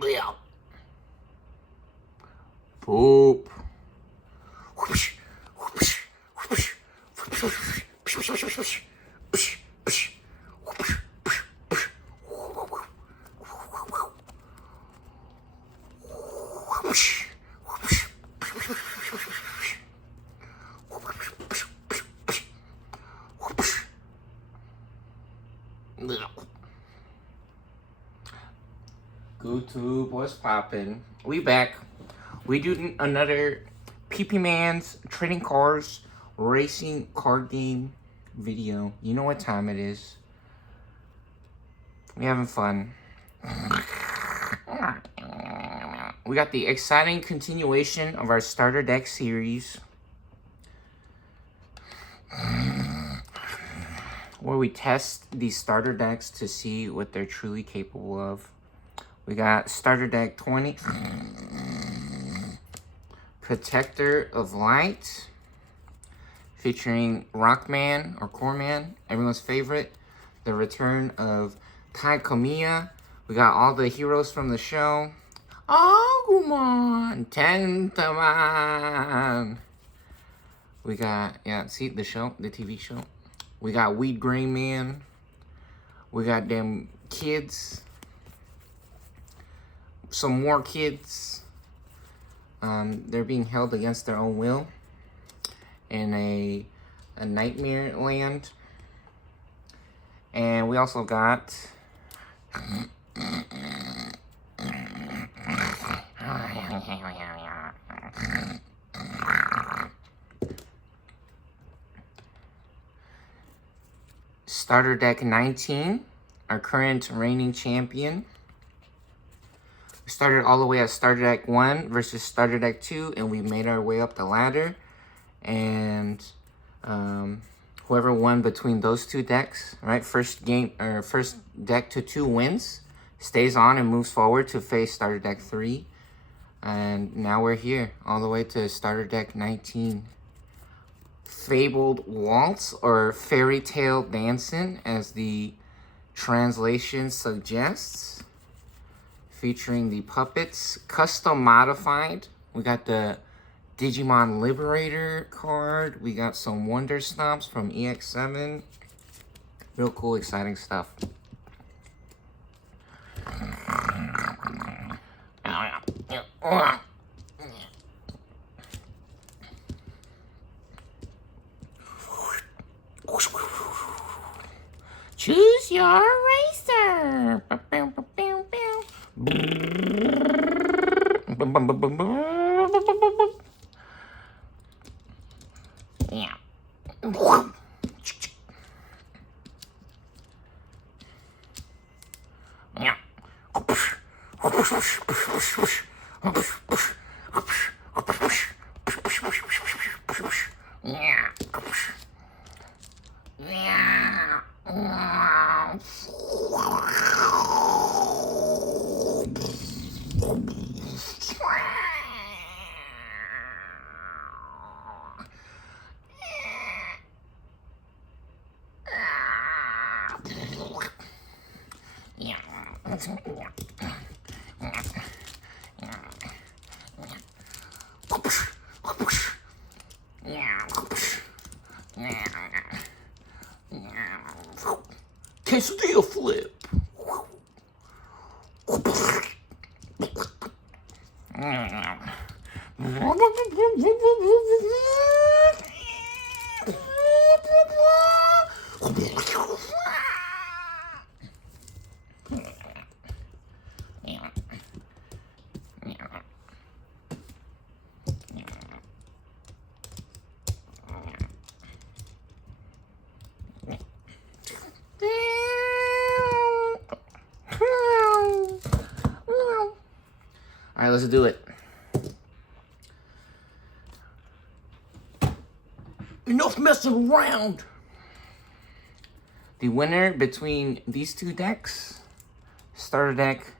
Yeah. Poop. Whoosh, whoosh, whoosh, whoosh, whoosh, whoosh, whoosh, whoosh, whoosh, whoosh, whoosh, whoosh, whoosh, whoosh. YouTube, what's poppin'? We back. We do another PP Man's Trading Cars Racing Card Game video. You know what time it is. We having fun. We got the exciting continuation of our starter deck series, where we test these starter decks to see what they're truly capable of. We got starter deck 20, Protector of Light, featuring Rockman or Corman, everyone's favorite. The return of Kai Kamiya. We got all the heroes from the show. Agumon, Tentaman. We got, see the show, the TV show. We got Weed Grain Man. We got them kids. Some more kids. They're being held against their own will in a nightmare land. And we also got starter deck 19, our current reigning champion. We started all the way at starter deck 1 versus starter deck 2, and we made our way up the ladder. And whoever won between those two decks, right? First deck to 2 wins, stays on and moves forward to face starter deck 3. And now we're here, all the way to starter deck 19. Fabled Waltz, or Fairy Tale Dancing, as the translation suggests. Featuring the puppets, custom modified. We got the Digimon Liberator card. We got some Wonder Stomps from EX7. Real cool, exciting stuff. Choose your racer. Yeah. Yeah. Quesadilla flip. All right, let's do it. Enough messing around. The winner between these two decks, starter deck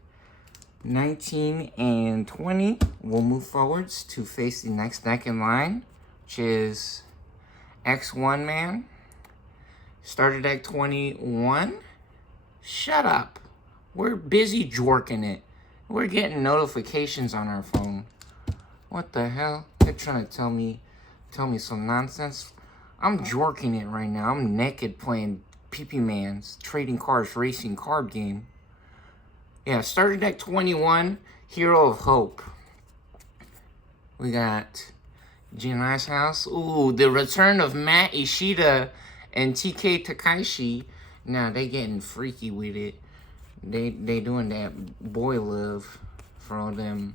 19 and 20, will move forwards to face the next deck in line, which is X1 Man. Starter deck 21. Shut up. We're busy jorking it. We're getting notifications on our phone. What the hell? They're trying to tell me some nonsense. I'm jorking it right now. I'm naked playing PP Man's Trading Cards Racing card game. Yeah, starter deck 21, Hero of Hope. We got Jinai's House. Ooh, the return of Matt Ishida and TK Takaishi. Now they getting freaky with it. They doing that boy love for all them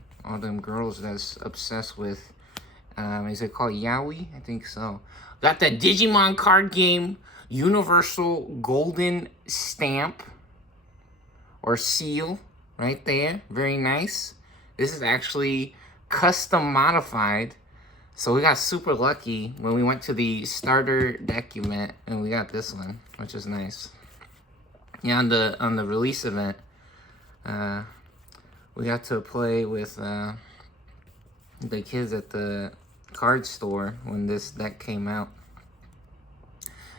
girls that's obsessed with. Is it called Yaoi? I think so. Got the Digimon card game Universal Golden Stamp or seal right there. Very nice. This is actually custom modified. So we got super lucky when we went to the starter deck event and we got this one, which is nice. Yeah, on the release event, we got to play with the kids at the card store when this deck came out.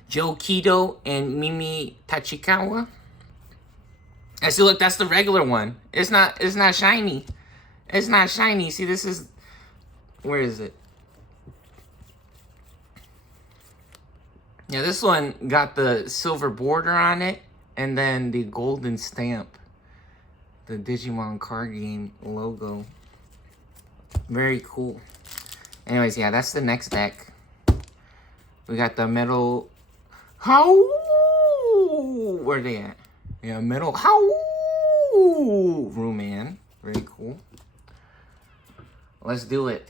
Joe Kido and Mimi Tachikawa. I see, look, that's the regular one. It's not shiny. It's not shiny. See, this is, where is it? Yeah, this one got the silver border on it and then the golden stamp. The Digimon card game logo. Very cool. Anyways, yeah, that's the next deck. We got the metal. How? Where are they at? Yeah, metal. How? Ruman. Very cool. Let's do it.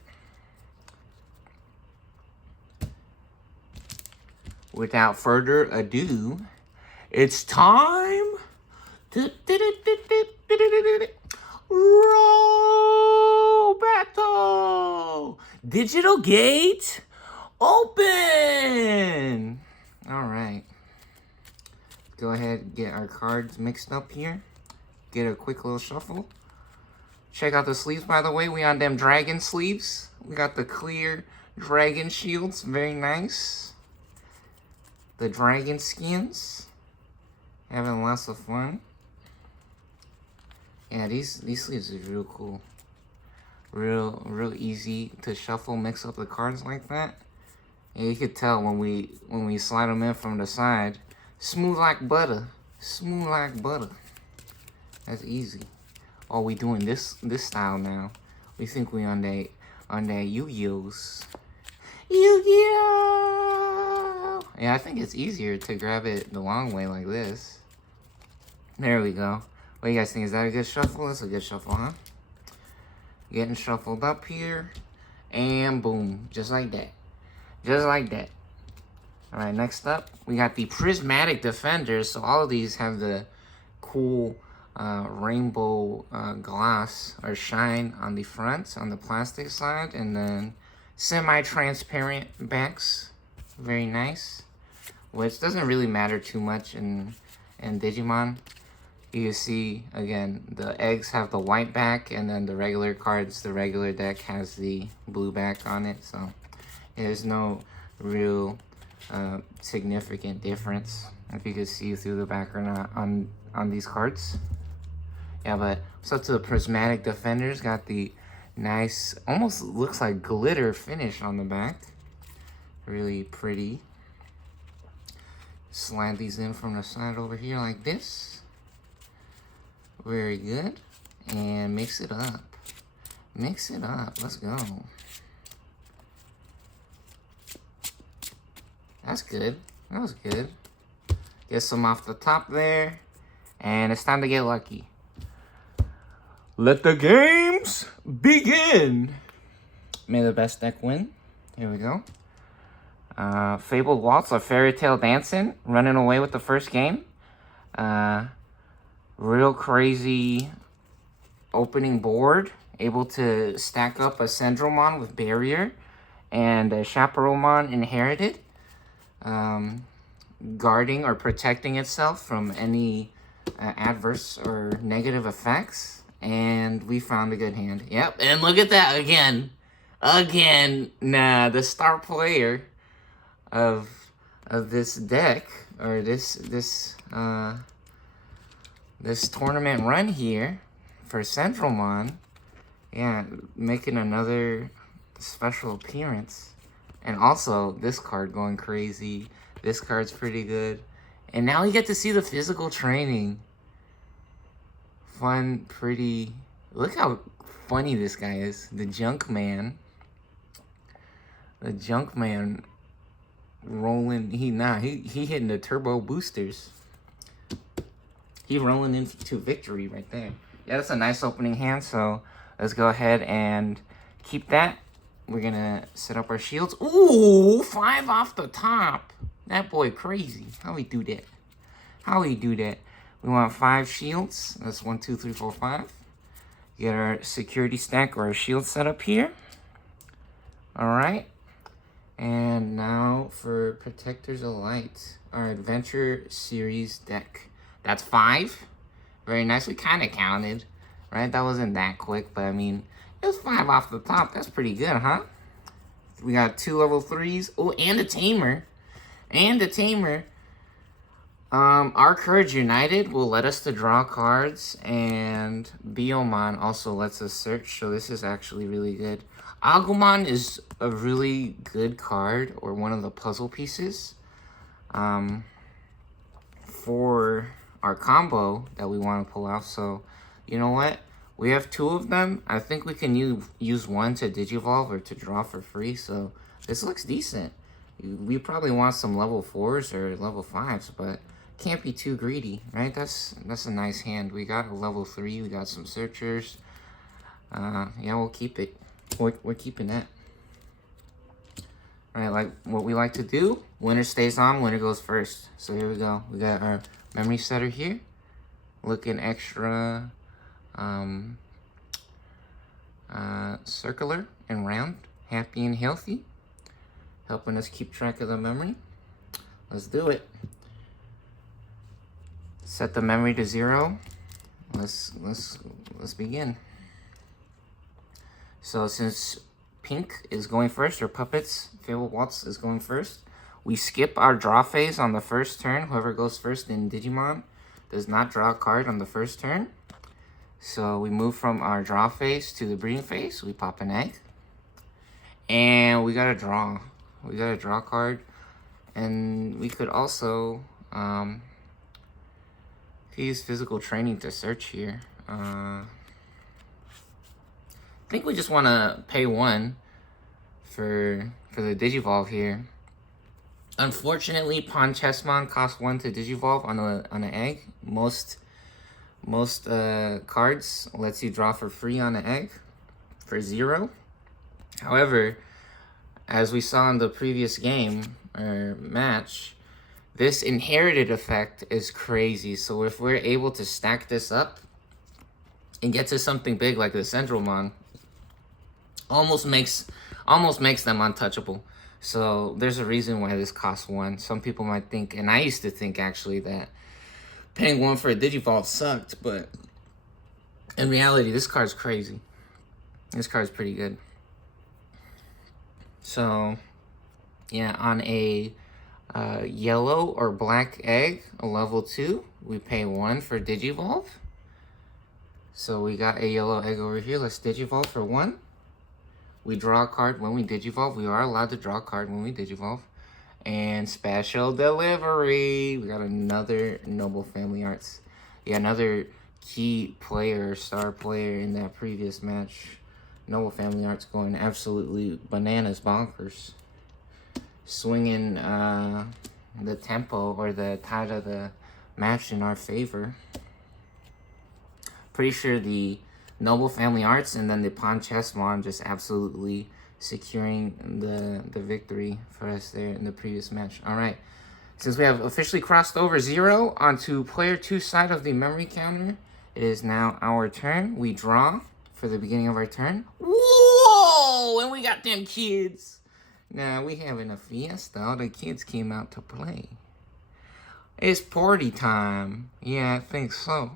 Without further ado, it's time. Roll battle. Digital gate open. All right. Go ahead and get our cards mixed up here. Get a quick little shuffle. Check out the sleeves, by the way. We on them dragon sleeves. We got the clear dragon shields. Very nice. The dragon skins. Having lots of fun. Yeah, these sleeves are real cool. Real easy to shuffle, mix up the cards like that. And you could tell when we slide them in from the side. Smooth like butter. Smooth like butter. That's easy. Oh, we doing this style now. We think we on that Yu-Gi-Ohs. Yu-Gi-Oh! Yeah, I think it's easier to grab it the long way like this. There we go. What do you guys think? Is that a good shuffle? That's a good shuffle, huh? Getting shuffled up here. And boom. Just like that. Just like that. Alright, next up, we got the Prismatic Defenders. So all of these have the cool rainbow gloss or shine on the front, on the plastic side. And then semi-transparent backs. Very nice. Which doesn't really matter too much in Digimon. You can see, again, the eggs have the white back, and then the regular cards, the regular deck has the blue back on it. So there's no real significant difference, if you can see through the back or not on these cards. Yeah, but what's up to the Prismatic Defenders? Got the nice, almost looks like glitter finish on the back. Really pretty. Slide these in from the side over here like this. Very good. And mix it up. Mix it up. Let's go. That's good. That was good. Get some off the top there. And it's time to get lucky. Let the games begin. May the best deck win. Here we go. Fabled Waltz or Fairy Tale Dancing. Running away with the first game. Real crazy opening board. Able to stack up a Sendromon with Barrier. And a Chaperomon Inherited. Guarding or protecting itself from any adverse or negative effects. And we found a good hand. Yep, and look at that again. Again, nah, the star player of this deck, or this tournament run here, for Centralmon. Yeah, making another special appearance. And also, this card going crazy. This card's pretty good. And now we get to see the physical training. Fun, pretty... Look how funny this guy is. The Junkman. The Junkman rolling... He hitting the turbo boosters. He rolling into victory right there. Yeah, that's a nice opening hand, so let's go ahead and keep that. We're gonna set up our shields. Ooh, 5 off the top. That boy crazy. How he do that? How he do that? We want 5 shields. That's 1, 2, 3, 4, 5. Get our security stack or our shield set up here. Alright. And now for Protectors of Light. Our Adventure Series deck. That's 5. Very nice. We kind of counted. Right? That wasn't that quick, but I mean, it was 5 off the top. That's pretty good, huh? We got 2 level 3s. Oh, and a Tamer. And a Tamer. Our Courage United will let us to draw cards, and Biomon also lets us search, so this is actually really good. Agumon is a really good card, or one of the puzzle pieces, for our combo that we want to pull out. So, you know what? We have 2 of them. I think we can use 1 to Digivolve or to draw for free, so this looks decent. We probably want some level 4s or level 5s, but can't be too greedy, right? That's a nice hand. We got a level 3. We got some searchers. Yeah, we'll keep it. We're keeping that. All right, like what we like to do. Winner stays on. Winner goes first. So here we go. We got our memory setter here, looking extra circular and round, happy and healthy, helping us keep track of the memory. Let's do it. Set the memory to 0. Let's begin. So since Pink is going first, or Puppets, Fable Waltz is going first, we skip our draw phase on the first turn. Whoever goes first in Digimon does not draw a card on the first turn. So we move from our draw phase to the breeding phase. We pop an egg. And we got to draw. We got to draw a card. And we could also use physical training to search here. I think we just want to pay 1 for the Digivolve here. Unfortunately, Ponchesmon costs 1 to Digivolve on an egg. Most cards lets you draw for free on an egg for 0. However, as we saw in the previous game or match, this inherited effect is crazy. So if we're able to stack this up and get to something big like the Centralmon, almost makes them untouchable. So there's a reason why this costs 1. Some people might think, and I used to think actually, that paying 1 for a Digivolve sucked, but in reality, this card's crazy. This card's pretty good. So, yeah, on a yellow or black egg, a level 2, we pay 1 for Digivolve. So we got a yellow egg over here. Let's Digivolve for 1. We draw a card when we Digivolve. We are allowed to draw a card when we Digivolve. And special delivery. We got another Noble Family Arts. Yeah, another key player, star player in that previous match. Noble Family Arts going absolutely bananas bonkers. Swinging the tempo or the tide of the match in our favor. Pretty sure the Noble Family Arts and then the Ponchesmon just absolutely securing the victory for us there in the previous match. All right, since we have officially crossed over 0 onto player 2 side of the memory counter, it is now our turn. We draw for the beginning of our turn. Whoa! And we got them kids. Now we having a fiesta. All the kids came out to play. It's party time. Yeah, I think so.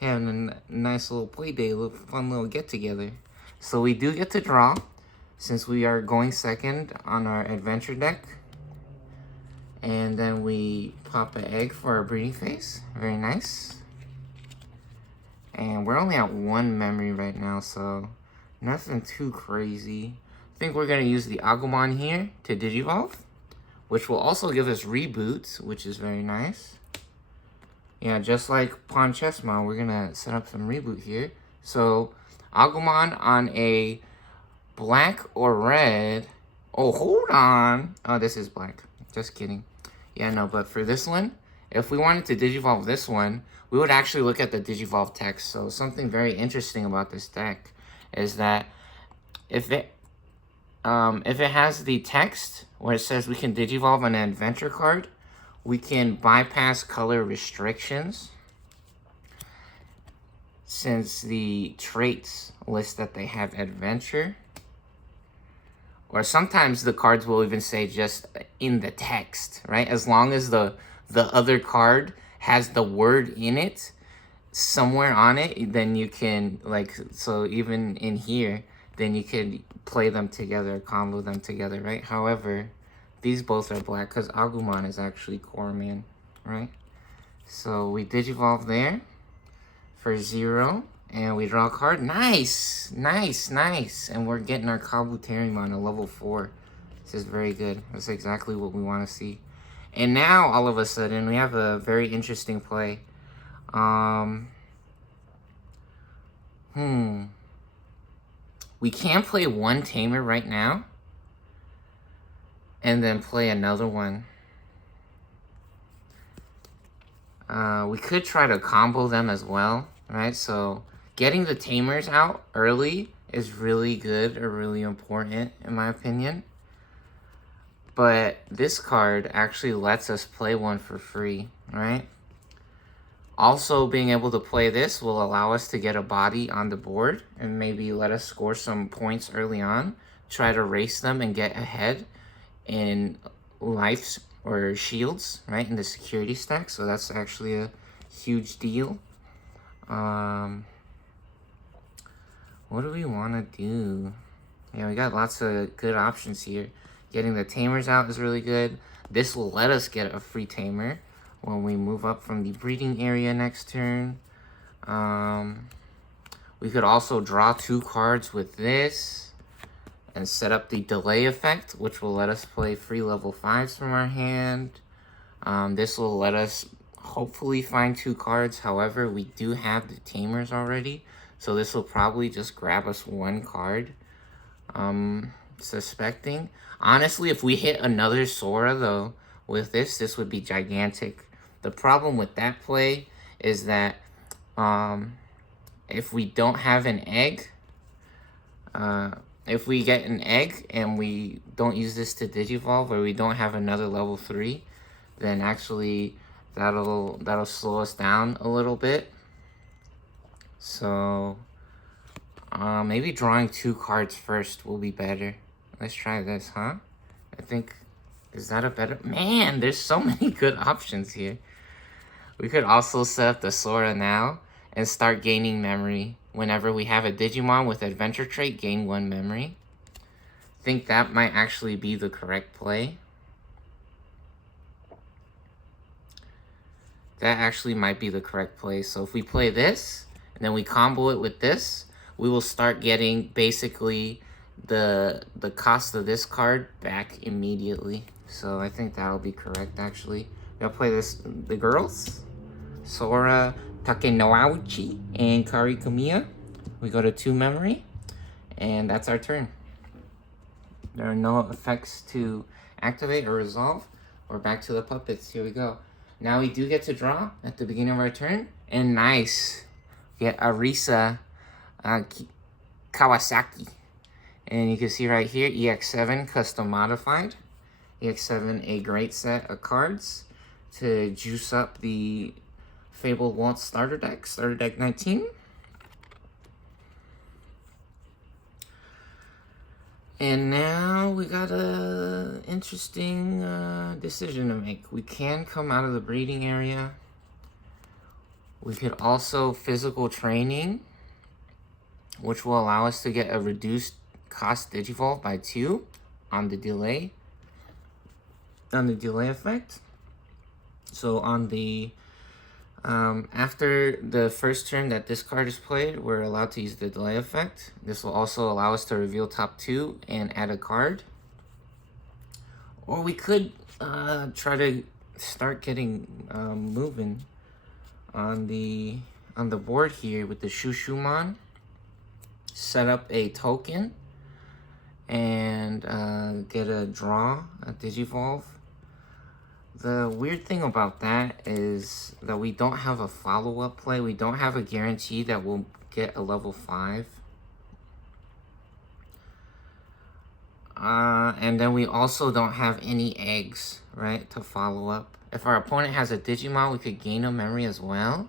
Having a nice little play day, a little fun little get together. So we do get to draw, since we are going second on our adventure deck. And then we pop an egg for our breeding phase. Very nice. And we're only at 1 memory right now, so nothing too crazy. I think we're going to use the Agumon here to Digivolve, which will also give us reboots, which is very nice. Yeah, just like Pawn Chessmon, we're going to set up some reboot here. So, Agumon on a black or red. Oh, hold on. Oh, this is black. Just kidding. Yeah, no, but for this one, if we wanted to Digivolve this one, we would actually look at the Digivolve text. So something very interesting about this deck is that if it has the text where it says we can Digivolve an adventure card, we can bypass color restrictions since the traits list that they have adventure. Or sometimes the cards will even say just in the text, right? As long as the other card has the word in it somewhere on it, then you can, like, so even in here, then you can play them together, combo them together, right? However, these both are black because Agumon is actually Corman, right? So we Digivolve there for 0. And we draw a card. Nice! Nice, nice. And we're getting our Kabuterimon a level 4. This is very good. That's exactly what we want to see. And now, all of a sudden, we have a very interesting play. We can play 1 Tamer right now. And then play another one. We could try to combo them as well, right? So getting the Tamers out early is really good or really important, in my opinion. But this card actually lets us play one for free, right? Also, being able to play this will allow us to get a body on the board and maybe let us score some points early on. Try to race them and get ahead in lives or shields, right? In the security stack. So that's actually a huge deal. What do we want to do? Yeah, we got lots of good options here. Getting the Tamers out is really good. This will let us get a free Tamer when we move up from the breeding area next turn. We could also draw 2 cards with this and set up the delay effect, which will let us play free level 5s from our hand. This will let us hopefully find 2 cards. However, we do have the Tamers already. So this will probably just grab us 1 card. Suspecting. Honestly, if we hit another Sora, though, with this would be gigantic. The problem with that play is that if we don't have an egg, if we get an egg and we don't use this to Digivolve, or we don't have another level 3, then actually that'll slow us down a little bit. So maybe drawing 2 cards first will be better. Let's try this, huh? I think, is that a better... Man, there's so many good options here. We could also set up the Sora now and start gaining memory. Whenever we have a Digimon with adventure trait, gain 1 memory. I think that might actually be the correct play. That actually might be the correct play. So if we play this, and then we combo it with this, we will start getting basically the cost of this card back immediately. So I think that'll be correct, actually. We'll play the girls. Sora, Takenouchi, and Kari Kamiya. We go to 2 memory, and that's our turn. There are no effects to activate or resolve. We're back to the puppets. Here we go. Now we do get to draw at the beginning of our turn. And nice. We get Arisa Kawasaki. And you can see right here, EX7 custom modified. EX7, a great set of cards to juice up the Fabled Waltz starter deck 19. And now we got a interesting decision to make. We can come out of the breeding area. We could also physical training, which will allow us to get a reduced cost Digivolve by 2 on the delay. On the delay effect. So on the After the first turn that this card is played, we're allowed to use the delay effect. This will also allow us to reveal top 2 and add a card. Or we could try to start getting moving on the board here with the Shushuman. Set up a token and get a draw, a Digivolve. The weird thing about that is that we don't have a follow-up play. We don't have a guarantee that we'll get a level 5. And then we also don't have any eggs, right, to follow up. If our opponent has a Digimon, we could gain a memory as well.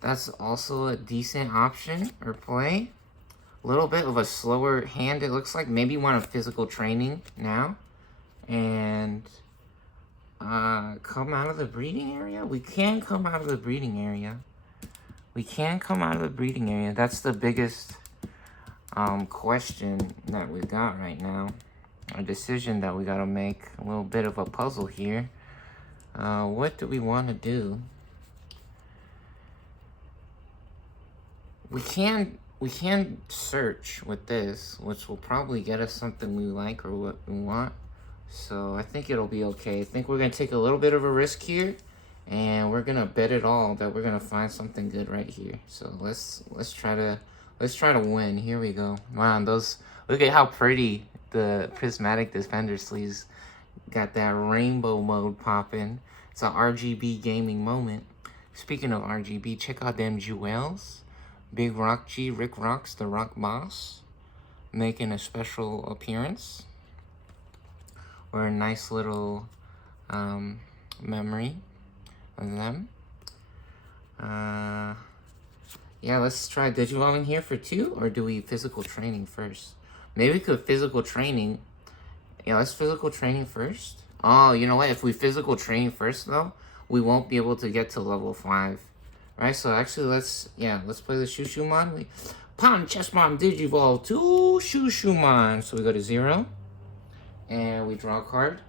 That's also a decent option or play. A little bit of a slower hand, it looks like. Maybe one of physical training now. And come out of the breeding area? We can come out of the breeding area. We can come out of the breeding area. That's the biggest question that we've got right now. A decision that we gotta make. A little bit of a puzzle here. What do we want to do? We can search with this, which will probably get us something we like or what we want. So I think it'll be okay. I think we're gonna take a little bit of a risk here, and we're gonna bet it all that we're gonna find something good right here. So let's try to win. Here we go. Wow, those, look at how pretty the prismatic Defender sleeves got that rainbow mode popping. It's a RGB gaming moment. Speaking of RGB, check out them jewels. Big Rock G, Rick Rocks, the Rock Boss, making a special appearance. Or a nice little memory of them. Yeah, let's try Digivolving here for 2, or do we physical training first? Maybe we could physical training. Yeah, let's physical training first. Oh, you know what? If we physical training first, though, we won't be able to get to level 5. Right, so actually let's play the Shushuman. Ponchesmon Digivolve to Shushuman. So we go to 0. And we draw a card.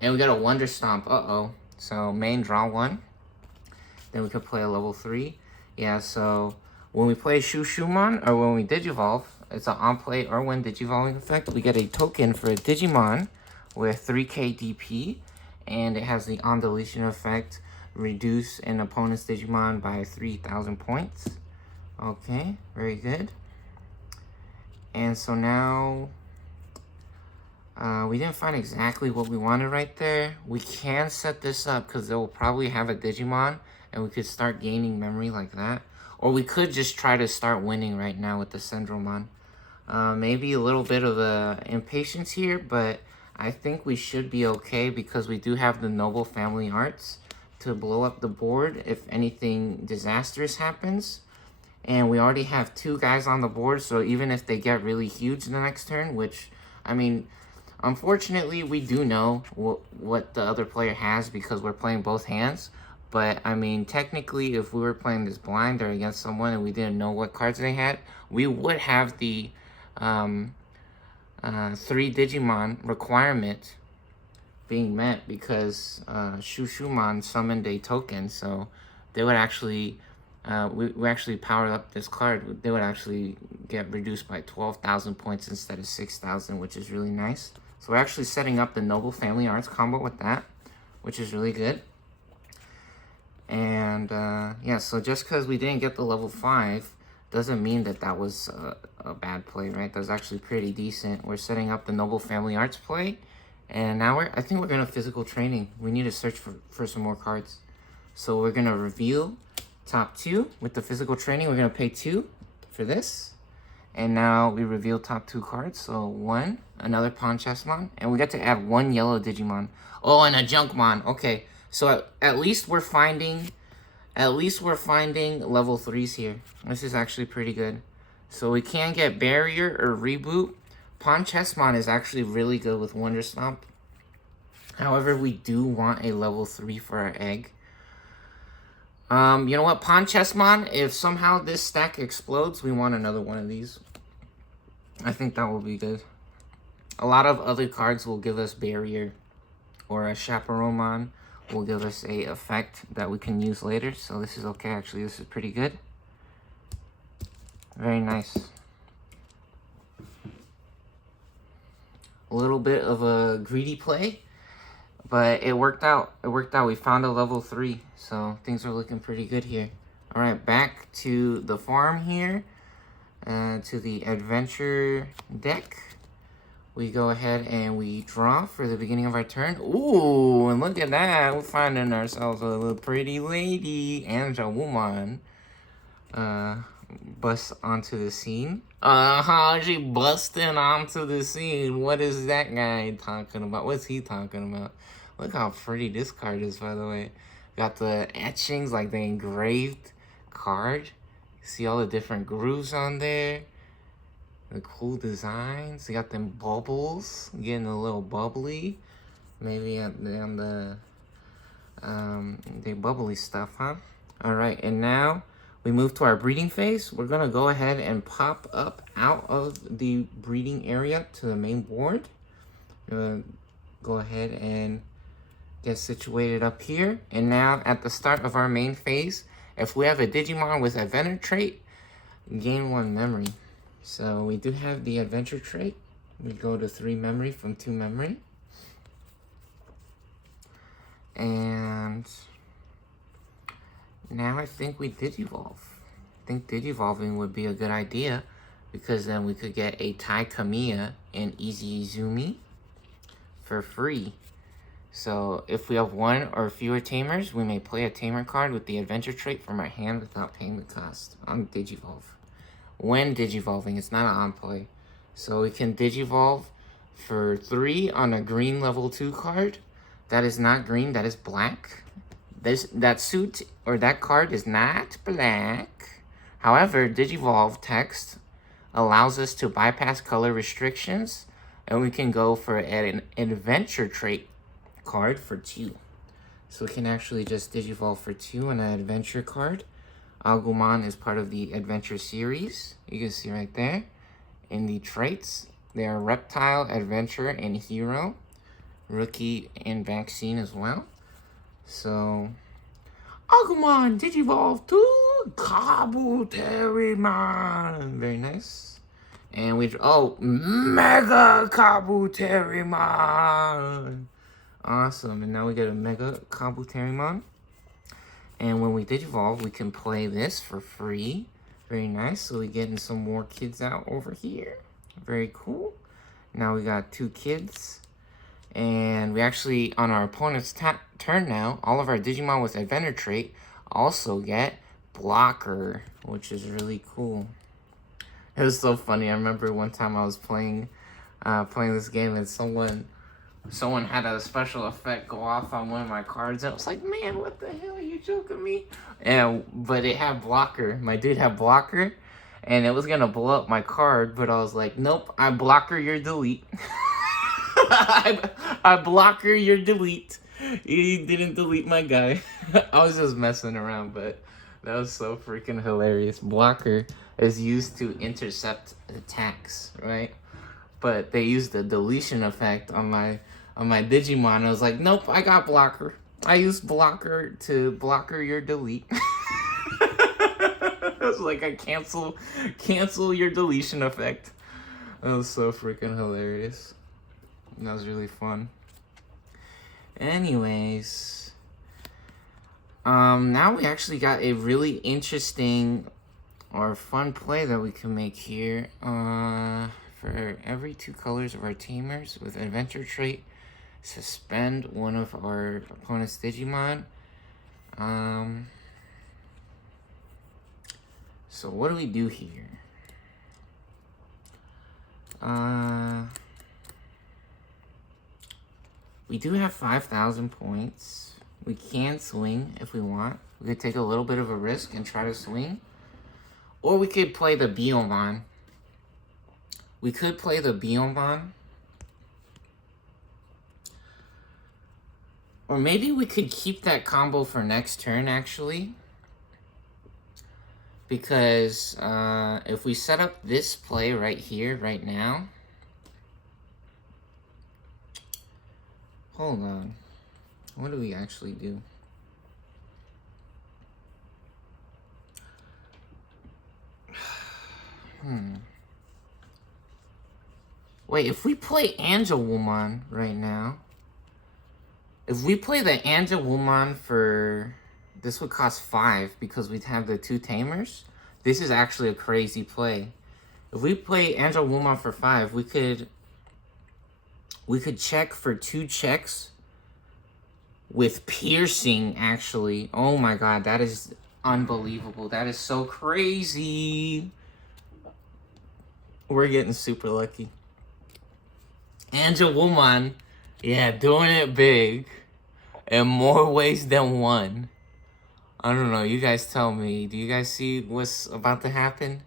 And we got a Wonder Stomp. Uh-oh. So main draw 1. Then we could play a level 3. Yeah, so when we play Shushuman, or when we Digivolve, it's an on-play or when Digivolving effect. We get a token for a Digimon with 3k DP. And it has the on-deletion effect. Reduce an opponent's Digimon by 3,000 points. Okay, very good. And so now, we didn't find exactly what we wanted right there. We can set this up because they'll probably have a Digimon and we could start gaining memory like that. Or we could just try to start winning right now with the Syndromon. Maybe a little bit of impatience here, but I think we should be okay because we do have the Noble Family Arts to blow up the board if anything disastrous happens. And we already have 2 guys on the board, so even if they get really huge the next turn, which, I mean, unfortunately, we do know what the other player has because we're playing both hands. But, I mean, technically, if we were playing this blind or against someone and we didn't know what cards they had, we would have the 3 Digimon requirement being met because Shushuman summoned a token, so they would actually, we actually powered up this card, they would actually get reduced by 12,000 points instead of 6,000, which is really nice. So we're actually setting up the Noble Family Arts combo with that, which is really good. And yeah, so just because we didn't get the level 5 doesn't mean that that was a bad play, right? That was actually pretty decent. We're setting up the Noble Family Arts play. And now I think we're going to physical training. We need to search for some more cards. So we're going to reveal top 2 with the physical training. We're going to pay 2 for this. And now we reveal top 2 cards. So 1, another Ponchesmon. And we get to add 1 yellow Digimon. Oh, and a Junkmon. Okay. So at least we're finding level 3s here. This is actually pretty good. So we can get Barrier or Reboot. Ponchesmon is actually really good with Wonder Stomp. However, we do want a level 3 for our egg. You know what? Ponchesmon, if somehow this stack explodes, we want another one of these. I think that will be good. A lot of other cards will give us Barrier or a Chaperomon will give us a effect that we can use later. So this is okay, actually. This is pretty good. Very nice. A little bit of a greedy play, but it worked out. It worked out. We found a level 3, so things are looking pretty good here. All right, back to the farm here, to the adventure deck. We go ahead and we draw for the beginning of our turn. Ooh, and look at that. We're finding ourselves a little pretty lady, Angewomon, bust onto the scene. She busting onto the scene. What is that guy talking about? What's he talking about? Look how pretty this card is, by the way. Got the etchings, like the engraved card. See all the different grooves on there. The cool designs. You got them bubbles, getting a little bubbly. Maybe on the bubbly stuff, huh? All right, and now we move to our breeding phase. We're gonna go ahead and pop up out of the breeding area to the main board. We're gonna go ahead and get situated up here. And now at the start of our main phase, if we have a Digimon with Adventure trait, gain 1 memory. So we do have the adventure trait. We go to 3 memory from 2 memory. And now I think we Digivolve. I think Digivolving would be a good idea because then we could get a Tai Kamiya and Easy Izumi for free. So if we have 1 or fewer tamers, we may play a tamer card with the adventure trait from our hand without paying the cost on Digivolve. When Digivolving, it's not an on-play. So we can Digivolve for 3 on a green level 2 card. That is not green, that is black. That suit or that card is not black. However, Digivolve text allows us to bypass color restrictions, and we can go for an adventure trait card for 2. So we can actually just Digivolve for 2 on an adventure card. Agumon is part of the adventure series. You can see right there. In the traits, they are Reptile, Adventure, and Hero. Rookie and Vaccine as well. So, Agumon Digivolve to Kabuterimon. Very nice. And we, Mega Kabuterimon. Awesome. And now we get a Mega Kabuterimon. And when we Digivolve, we can play this for free. Very nice. So we're getting some more kids out over here. Very cool. Now we got 2 kids. And we actually, on our opponent's turn now, all of our Digimon with Adventure trait also get Blocker, which is really cool. It was so funny. I remember one time I was playing this game and someone had a special effect go off on one of my cards. And I was like, man, what the hell are you joking me? But it had Blocker. My dude had Blocker. And it was going to blow up my card. But I was like, nope, I Blocker your delete. I Blocker your delete. He didn't delete my guy. I was just messing around. But that was so freaking hilarious. Blocker is used to intercept attacks, right? But they used the deletion effect on my Digimon. I was like, nope, I got Blocker. I used Blocker to blocker your delete. It was like I cancel your deletion effect. That was so freaking hilarious. That was really fun. Anyways, now we actually got a really interesting or fun play that we can make here. For every 2 colors of our tamers with adventure trait, suspend one of our opponent's Digimon. So what do we do here? We do have 5,000 points. We can swing if we want. We could take a little bit of a risk and try to swing. Or we could play the Biyomon. We could play the Biyomon. Or maybe we could keep that combo for next turn, actually. Because if we set up this play right here, right now. Hold on. What do we actually do? Wait, if we play Angelwoman right now, if we play the Angelwoman for, this would cost 5 because we'd have the 2 tamers. This is actually a crazy play. If we play Angelwoman for 5, we could check for 2 checks with piercing, actually. Oh my god, that is unbelievable. That is so crazy. We're getting super lucky. Angelwoman, yeah, doing it big in more ways than one. I don't know, you guys tell me. Do you guys see what's about to happen?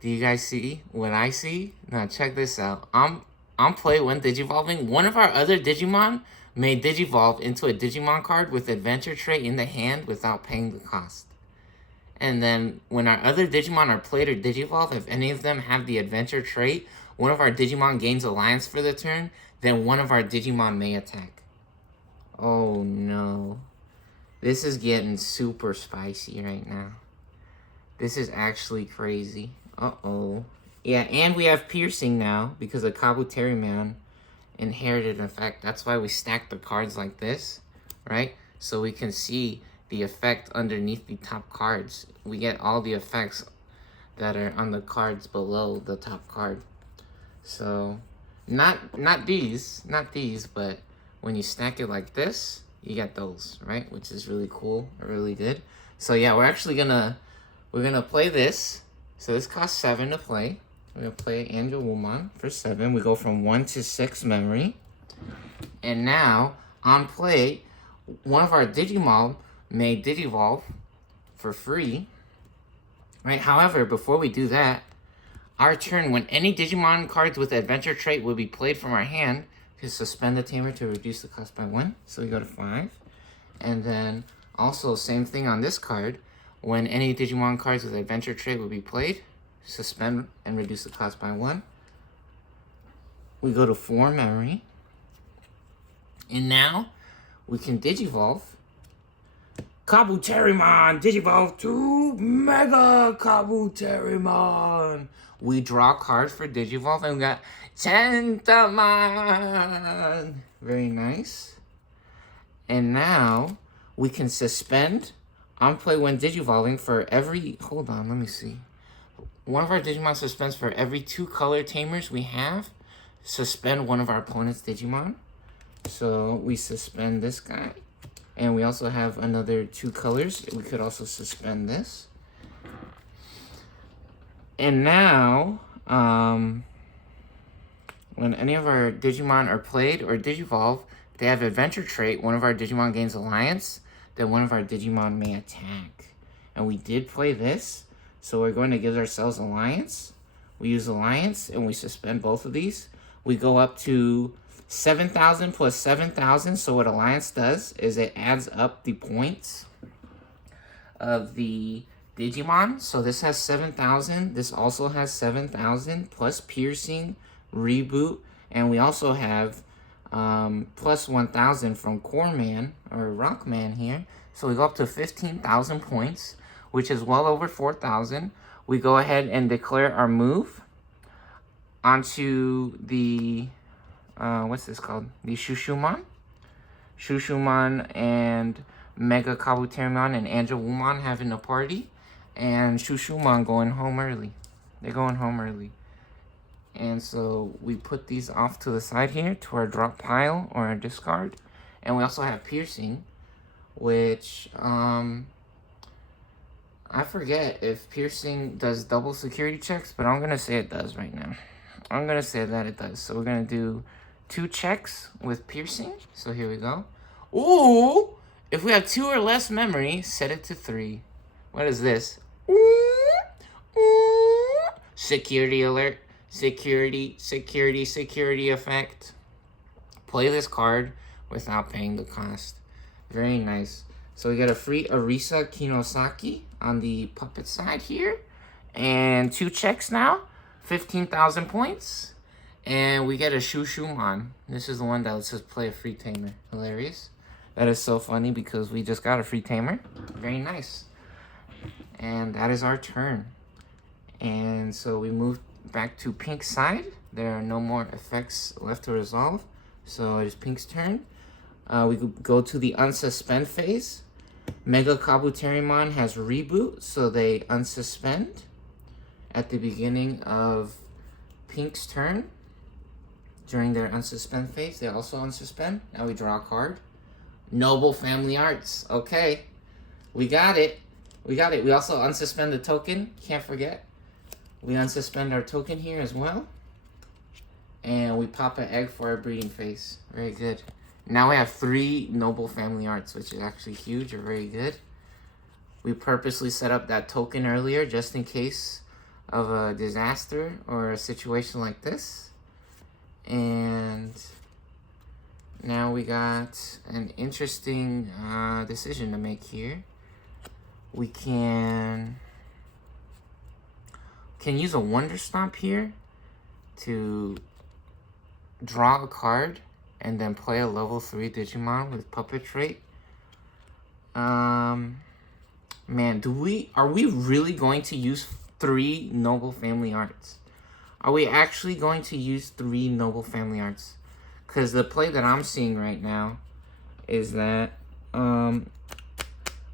Do you guys see what I see? Now check this out. I'm playing when Digivolving. One of our other Digimon may Digivolve into a Digimon card with Adventure Trait in the hand without paying the cost. And then when our other Digimon are played or Digivolve, if any of them have the Adventure Trait, one of our Digimon gains Alliance for the turn, then one of our Digimon may attack. Oh no. This is getting super spicy right now. This is actually crazy. Uh-oh. Yeah, and we have piercing now because of Kabuterimon inherited effect. That's why we stack the cards like this, right? So we can see the effect underneath the top cards. We get all the effects that are on the cards below the top card. So, not these, but when you stack it like this, you get those, right? Which is really cool, really good. So yeah, we're gonna play this. So this costs 7 to play. We're gonna play Angelwoman for 7. We go from 1 to 6 memory. And now, on play, one of our Digimon may Digivolve for free. Right? However, before we do that, our turn, when any Digimon cards with Adventure Trait will be played from our hand, to suspend the tamer to reduce the cost by 1. So we go to 5. And then also same thing on this card. When any Digimon cards with Adventure Trait will be played, suspend and reduce the cost by 1. We go to 4 memory. And now we can Digivolve. Kabuterimon! Digivolve to Mega Kabuterimon! We draw a card for Digivolve and we got Tentamon! Very nice. And now we can suspend on play when Digivolving for every... Hold on, let me see. One of our Digimon suspends for every 2 color tamers we have. Suspend one of our opponent's Digimon. So we suspend this guy. And we also have another 2 colors. We could also suspend this. And now, when any of our Digimon are played or Digivolve, they have Adventure Trait. One of our Digimon gains Alliance. Then one of our Digimon may attack. And we did play this. So we're going to give ourselves Alliance. We use Alliance and we suspend both of these. We go up to 7,000 plus 7,000. So what Alliance does is it adds up the points of the Digimon. So this has 7,000. This also has 7,000 plus Piercing, Reboot. And we also have plus 1,000 from Coreman or Rockman here. So we go up to 15,000 points, which is well over 4,000. We go ahead and declare our move onto the, what's this called? The Shushumon. Shushumon and Mega Kabuterimon and Angelwoman having a party. And Shushumon going home early. They're going home early. And so we put these off to the side here to our drop pile or our discard. And we also have Piercing, which, I forget if Piercing does double security checks, but I'm going to say it does right now. I'm going to say that it does. So we're going to do 2 checks with Piercing. So here we go. Ooh! If we have 2 or less memory, set it to 3. What is this? Security alert. Security effect. Play this card without paying the cost. Very nice. So we get a free Arisa Kinosaki on the puppet side here. And 2 checks now. 15,000 points. And we get a Shushuman. This is the one that lets us play a free tamer. Hilarious. That is so funny because we just got a free tamer. Very nice. And that is our turn. And so we move back to Pink's side. There are no more effects left to resolve. So it is Pink's turn. We go to the unsuspend phase. Mega Kabuterimon has reboot, so they unsuspend at the beginning of Pink's turn. During their unsuspend phase, they also unsuspend. Now we draw a card. Noble Family Arts. Okay. We got it. We got it. We also unsuspend the token. Can't forget. We unsuspend our token here as well. And we pop an egg for our breeding phase. Very good. Now we have 3 Noble Family Arts, which is actually huge or very good. We purposely set up that token earlier just in case of a disaster or a situation like this. And now we got an interesting decision to make here. We can use a Wonder Stomp here to draw a card and then play a level 3 Digimon with Puppet Trait. Man, are we really going to use 3 Noble Family Arts? Are we actually going to use 3 Noble Family Arts? Because the play that I'm seeing right now is that when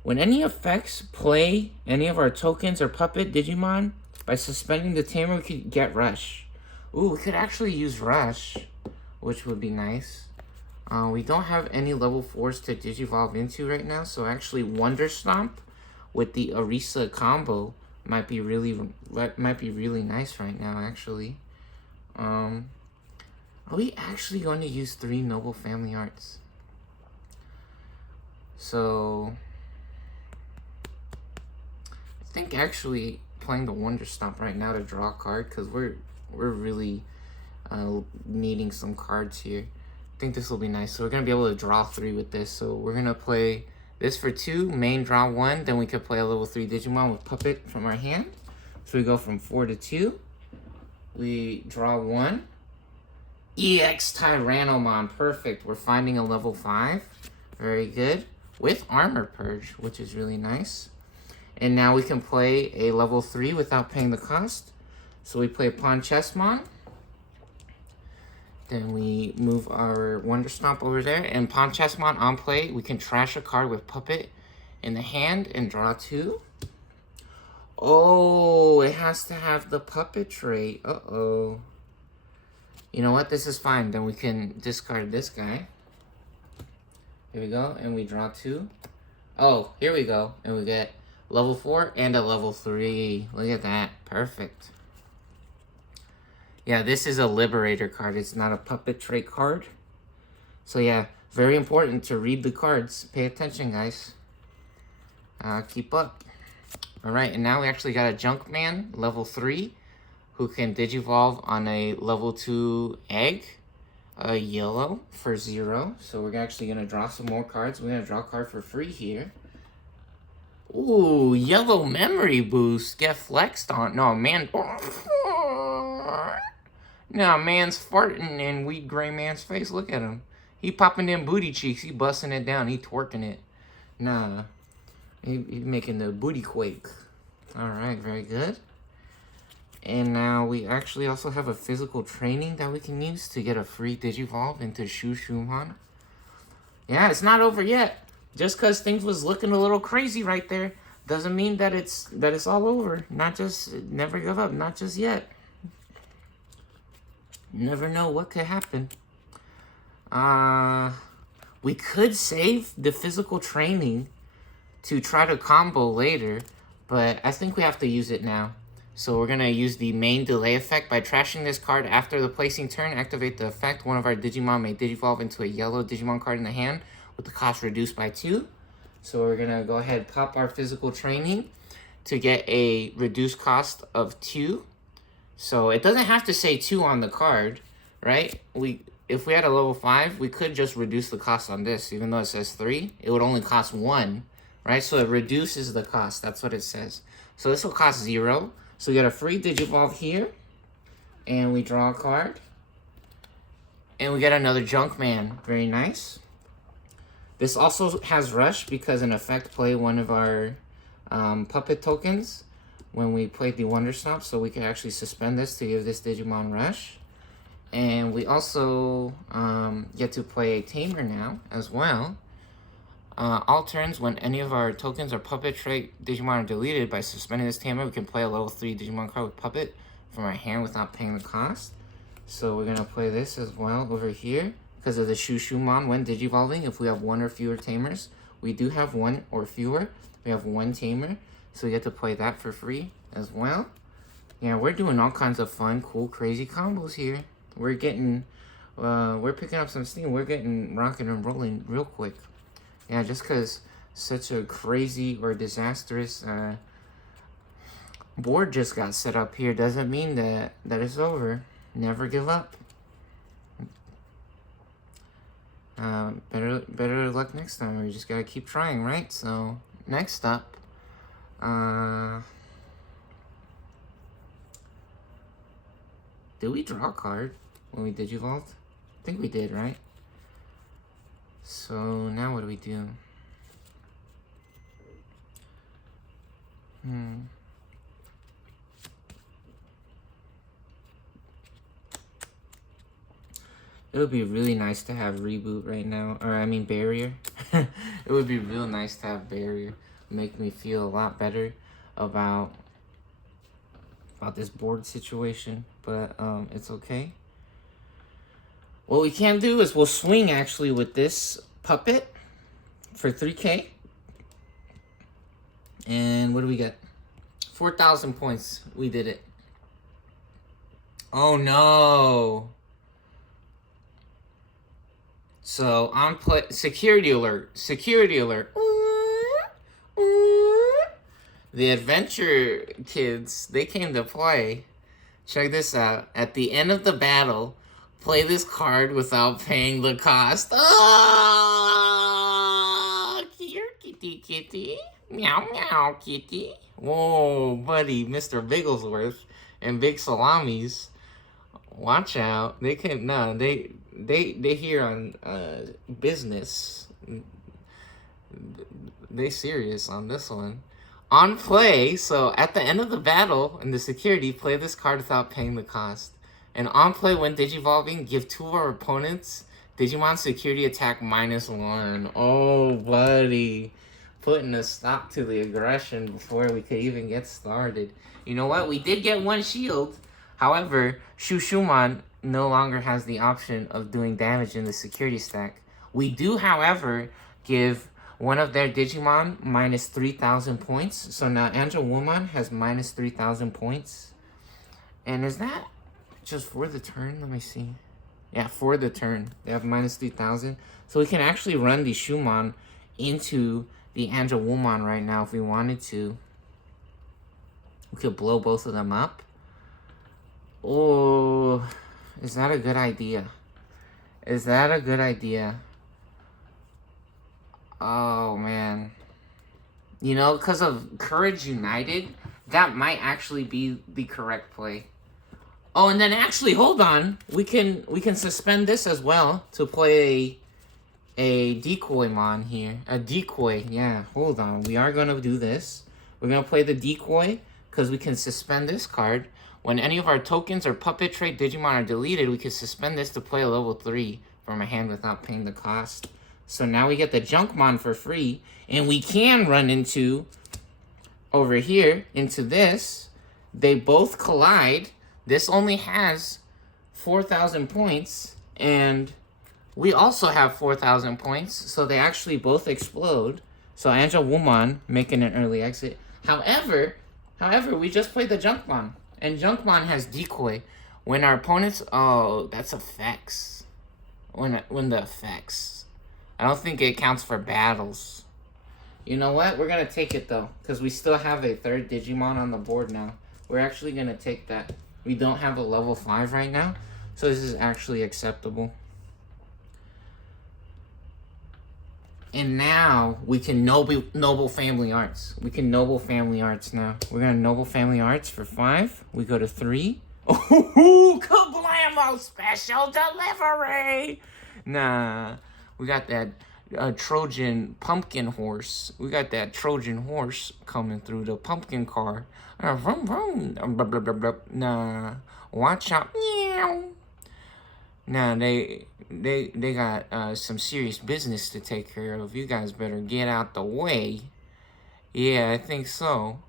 any effects play any of our tokens or puppet Digimon, by suspending the tamer, we could get Rush. Ooh, we could actually use Rush, which would be nice. We don't have any level 4s to Digivolve into right now, so actually Wonder Stomp with the Orisa combo might be really nice right now, actually. Are we actually going to use 3 Noble Family Arts? So I think actually playing the Wonder Stomp right now to draw a card, because we're really needing some cards here. I think this will be nice. So we're going to be able to draw 3 with this. So we're going to play this for 2, main draw 1. Then we could play a level 3 Digimon with Puppet from our hand. So we go from 4 to 2. We draw 1. EX Tyrannomon. Perfect. We're finding a level 5. Very good. With Armor Purge, which is really nice. And now we can play a level 3 without paying the cost. So we play Ponchesmon. Then we move our Wonder Stomp over there. And Ponchesmon on play, we can trash a card with Puppet in the hand and draw 2. Oh, it has to have the Puppet trait. Uh-oh. You know what? This is fine. Then we can discard this guy. Here we go. And we draw 2. Oh, here we go. And we get level 4 and a level 3. Look at that. Perfect. Yeah, this is a Liberator card. It's not a Puppet trait card. So yeah, very important to read the cards. Pay attention, guys. Keep up. Alright, and now we actually got a Junkman, level 3, who can Digivolve on a level 2 egg. A yellow for 0. So we're actually going to draw some more cards. We're going to draw a card for free here. Ooh, yellow memory boost. Get flexed on. No, man. No, man's farting in Weed Gray Man's face. Look at him. He popping them booty cheeks. He busting it down. He twerking it. Nah. He making the booty quake. Alright, very good. And now we actually also have a physical training that we can use to get a free Digivolve into Shushuman. Yeah, it's not over yet. Just because things was looking a little crazy right there doesn't mean that it's all over. Never give up. Not just yet. Never know what could happen. We could save the physical training to try to combo later, but I think we have to use it now. So we're going to use the main delay effect. By trashing this card after the placing turn, activate the effect. One of our Digimon may Digivolve into a yellow Digimon card in the hand with the cost reduced by 2. So we're going to go ahead and pop our physical training to get a reduced cost of 2. So it doesn't have to say 2 on the card, right? If we had a level 5, we could just reduce the cost on this. Even though it says 3, it would only cost 1, right? So it reduces the cost. That's what it says. So this will cost 0. So we get a free Digivolve here. And we draw a card. And we get another Junkman. Very nice. This also has Rush because in effect play one of our puppet tokens when we played the Wonder Stomp, so we can actually suspend this to give this Digimon Rush. And we also get to play a Tamer now as well. All turns, when any of our tokens or puppet trait Digimon are deleted, by suspending this Tamer, we can play a level 3 Digimon card with puppet from our hand without paying the cost. So we're going to play this as well over here. Because of the Shushumon when Digivolving, if we have one or fewer Tamers. We do have one or fewer. We have one Tamer. So we get to play that for free as well. Yeah, we're doing all kinds of fun, cool, crazy combos here. We're getting, we're picking up some steam. We're getting rocking and rolling real quick. Yeah, just because such a crazy or disastrous board just got set up here doesn't mean that it's over. Never give up. Better luck next time. We just gotta keep trying, right? So next up, did we draw a card when we Digivolved? I think we did, right? So now what do we do? It would be really nice to have Reboot right now, or I mean Barrier. It would be real nice to have Barrier. Make me feel a lot better about this board situation, but it's okay. What we can do is we'll swing actually with this puppet for 3K. And what do we get? 4,000 points. We did it. Oh no. So on play, security alert. Security alert. The Adventure Kids, they came to play. Check this out. At the end of the battle, play this card without paying the cost. Oh, here, kitty, kitty. Meow, meow, kitty. Whoa, buddy, Mr. Bigglesworth and Big Salamis. Watch out. They can, no, they here on business. They serious on this one. On play, so at the end of the battle, in the security, play this card without paying the cost. And on play, when Digivolving, give 2 of our opponents Digimon security attack -1. Oh, buddy. Putting a stop to the aggression before we could even get started. You know what? We did get 1 shield. However, Shushumon no longer has the option of doing damage in the security stack. We do, however, give one of their Digimon -3,000 points. So now Angelwoman has -3,000 points. And is that just for the turn? Let me see. Yeah, for the turn. They have -3,000. So we can actually run the Shumon into the Angelwoman right now if we wanted to. We could blow both of them up. Oh, is that a good idea? Is that a good idea? Oh, man. You know, because of Courage United, that might actually be the correct play. Oh, and then actually, hold on. We can suspend this as well to play a Decoymon here. A Decoy, yeah. Hold on. We are going to do this. We're going to play the Decoy because we can suspend this card. When any of our tokens or puppet trait Digimon are deleted, we can suspend this to play a level 3 from a hand without paying the cost. So now we get the Junkmon for free, and we can run into, over here, into this. They both collide. This only has 4,000 points, and we also have 4,000 points, so they actually both explode. So Angelwoman making an early exit. However, we just played the Junkmon, and Junkmon has Decoy. When our opponents, oh, that's effects. When the effects. I don't think it counts for battles. You know what? We're going to take it, though. Because we still have a 3rd Digimon on the board now. We're actually going to take that. We don't have a level 5 right now. So this is actually acceptable. And now we can Noble Family Arts. We can Noble Family Arts now. We're going to Noble Family Arts for 5. We go to 3. Ooh, kablamo! Special delivery! Nah, we got that Trojan pumpkin horse. We got that Trojan horse coming through the pumpkin car. Vroom, vroom. Blah, blah, blah, blah. Nah, watch out. Meow. Nah, they got some serious business to take care of. You guys better get out the way. Yeah, I think so.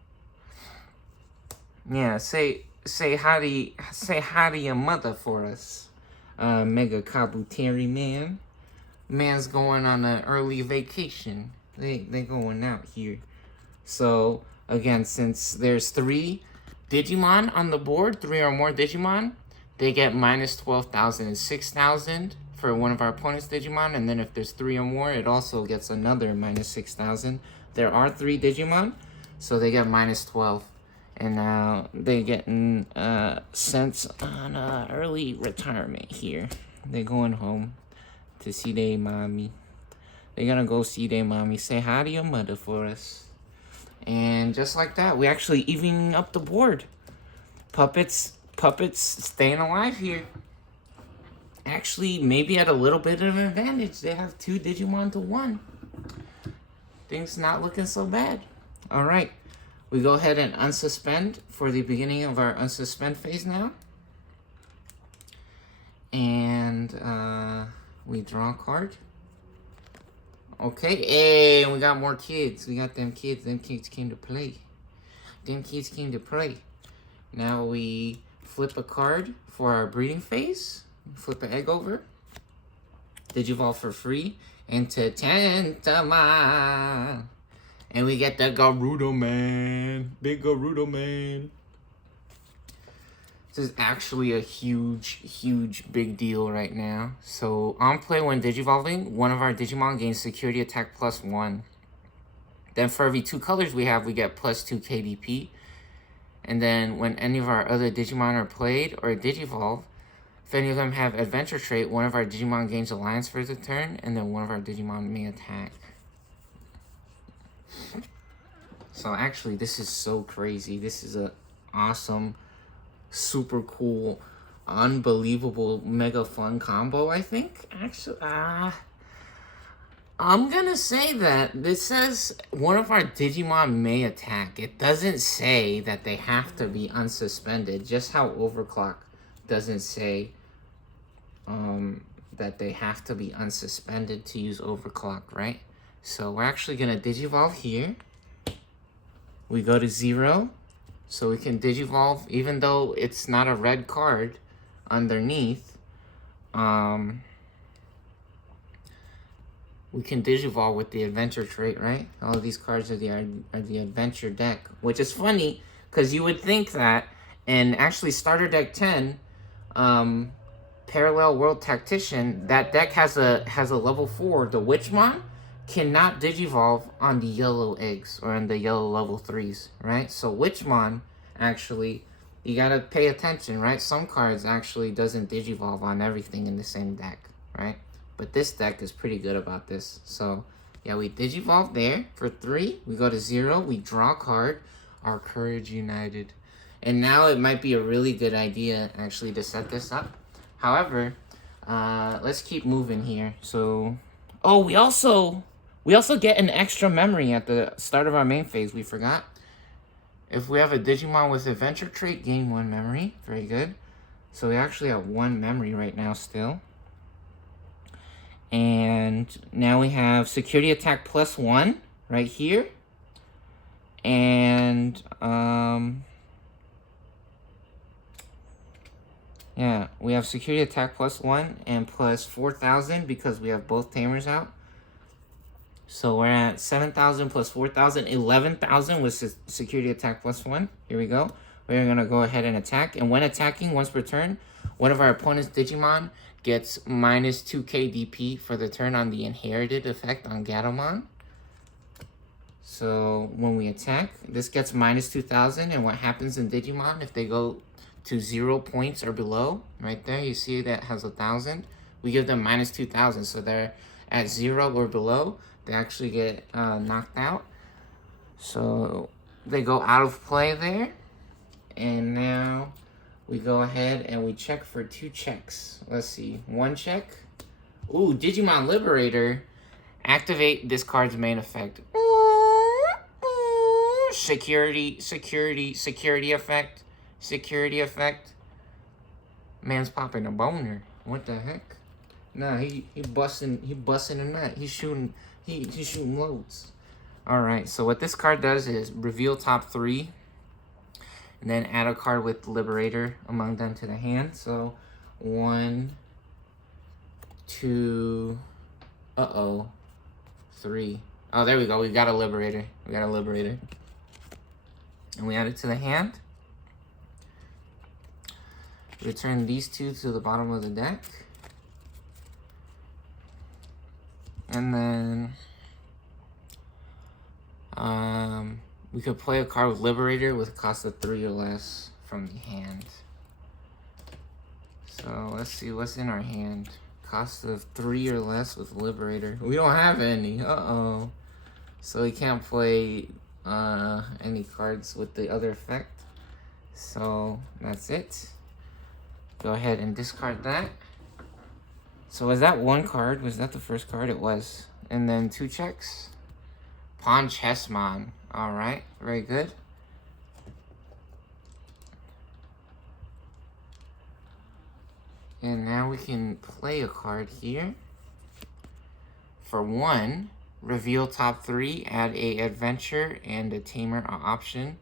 Yeah, say hi to your mother for us. Mega Kabuteri man. Man's going on an early vacation. They going out here. So again, since there's 3 Digimon on the board, 3 or more Digimon, they get minus 12,000 and 6,000 for one of our opponent's Digimon, and then if there's 3 or more, it also gets another minus 6,000. There are 3 Digimon, so they get minus 12. And now they getting sent on early retirement here. They going home to see their mommy. They're gonna go see their mommy. Say hi to your mother for us. And just like that, we actually evening up the board. Puppets staying alive here. Actually, maybe at a little bit of an advantage. They have 2 Digimon to 1. Things not looking so bad. All right. We go ahead and unsuspend for the beginning of our unsuspend phase now. And we draw a card. Okay, hey, we got more kids. We got them kids. Them kids came to play. Them kids came to play. Now we flip a card for our breeding phase. Flip an egg over. Digivolve for free into Tentamon. And we get the Garuda Man. Big Garuda Man. This is actually a huge big deal right now. So, on play when Digivolving, one of our Digimon gains security attack +1. Then for every 2 colors we have, we get +2 KDP. And then when any of our other Digimon are played or Digivolve, if any of them have Adventure Trait, one of our Digimon gains Alliance for the turn, and then one of our Digimon may attack. So actually, this is so crazy. This is a awesome, super cool, unbelievable, mega fun combo, I think. Actually, I'm gonna say that this says one of our Digimon may attack. It doesn't say that they have to be unsuspended, just how Overclock doesn't say that they have to be unsuspended to use Overclock, right? So we're actually gonna Digivolve here. We go to 0, so we can Digivolve, even though it's not a red card underneath. We can Digivolve with the Adventure Trait, right? All of these cards are the Adventure deck, which is funny, because you would think that, and actually Starter Deck 10, Parallel World Tactician, that deck has a level 4, the Witchmon, cannot Digivolve on the yellow eggs or on the yellow level 3s, right? So Witchmon, actually, you gotta pay attention, right? Some cards actually doesn't Digivolve on everything in the same deck, right? But this deck is pretty good about this. So, yeah, we Digivolve there for 3. We go to 0. We draw a card. Our Courage United. And now it might be a really good idea, actually, to set this up. However, let's keep moving here. So, oh, we also get an extra memory at the start of our main phase. We forgot. If we have a Digimon with Adventure Trait, gain 1 memory. Very good. So we actually have 1 memory right now still. And now we have security attack +1 right here. And, yeah, we have security attack +1 and +4,000 because we have both tamers out. So we're at 7,000 plus 4,000, 11,000 with security attack +1. Here we go. We're going to go ahead and attack. And when attacking, once per turn, one of our opponent's Digimon gets -2 KDP for the turn on the inherited effect on Gatomon. So when we attack, this gets -2,000. And what happens in Digimon if they go to 0 points or below? Right there, you see that has 1,000. We give them -2,000. So they're at 0 or below. They actually get knocked out. So they go out of play there. And now we go ahead and we check for 2 checks. Let's see, 1 check. Ooh, Digimon Liberator. Activate this card's main effect. Security effect. Security effect. Man's popping a boner. What the heck? Nah, he busting a nut. He's shooting loads. Alright, so what this card does is reveal top 3. And then add a card with Liberator among them to the hand. So 1, 2, 3. Oh, there we go. We got a Liberator. And we add it to the hand. Return these 2 to the bottom of the deck. And then we could play a card with Liberator with a cost of 3 or less from the hand. So let's see what's in our hand. Cost of 3 or less with Liberator. We don't have any. So we can't play any cards with the other effect. So that's it. Go ahead and discard that. So was that 1 card? Was that the first card? It was. And then 2 checks. Pawn Chessmon. Alright, very good. And now we can play a card here. For 1, reveal top 3, add a adventure and a tamer option.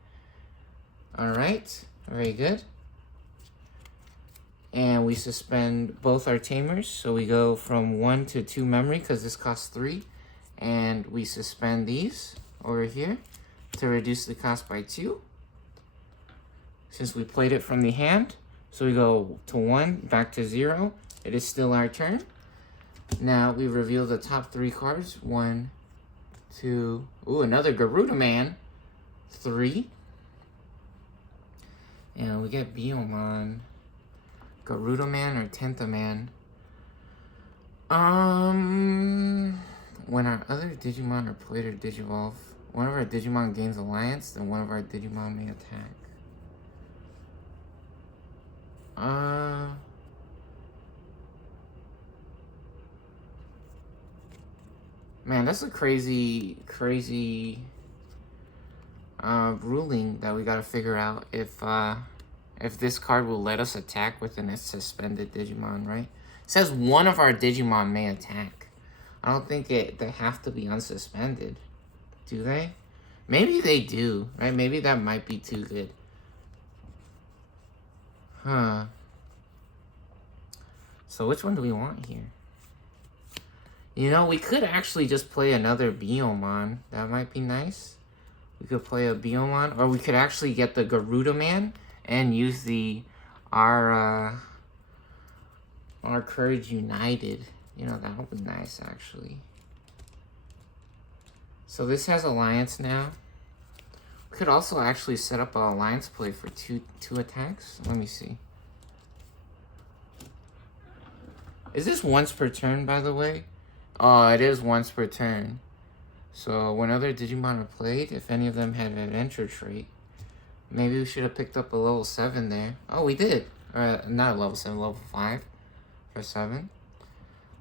Alright, very good. And we suspend both our tamers, so we go from 1 to 2 memory because this costs 3. And we suspend these over here to reduce the cost by 2. Since we played it from the hand, so we go to 1, back to 0. It is still our turn. Now we reveal the top 3 cards. 1, 2, ooh, another Garudaman. 3. And we get Biyomon. Garudaman or Tentaman. When our other Digimon are played or Digivolve, one of our Digimon gains alliance, then one of our Digimon may attack. Man, that's a crazy ruling that we gotta figure out if this card will let us attack within a suspended Digimon, right? It says one of our Digimon may attack. I don't think they have to be unsuspended. Do they? Maybe they do, right? Maybe that might be too good. Huh. So which one do we want here? You know, we could actually just play another Biyomon. That might be nice. We could play a Biyomon, or we could actually get the Garudaman and use our Courage United. You know, that would be nice, actually. So this has alliance now. We could also actually set up an alliance play for two attacks. Let me see. Is this once per turn, by the way? Oh, it is once per turn. So when other Digimon are played, if any of them had an adventure trait, maybe we should have picked up a level 7 there. Oh, we did. Not a level 7, level 5 for 7.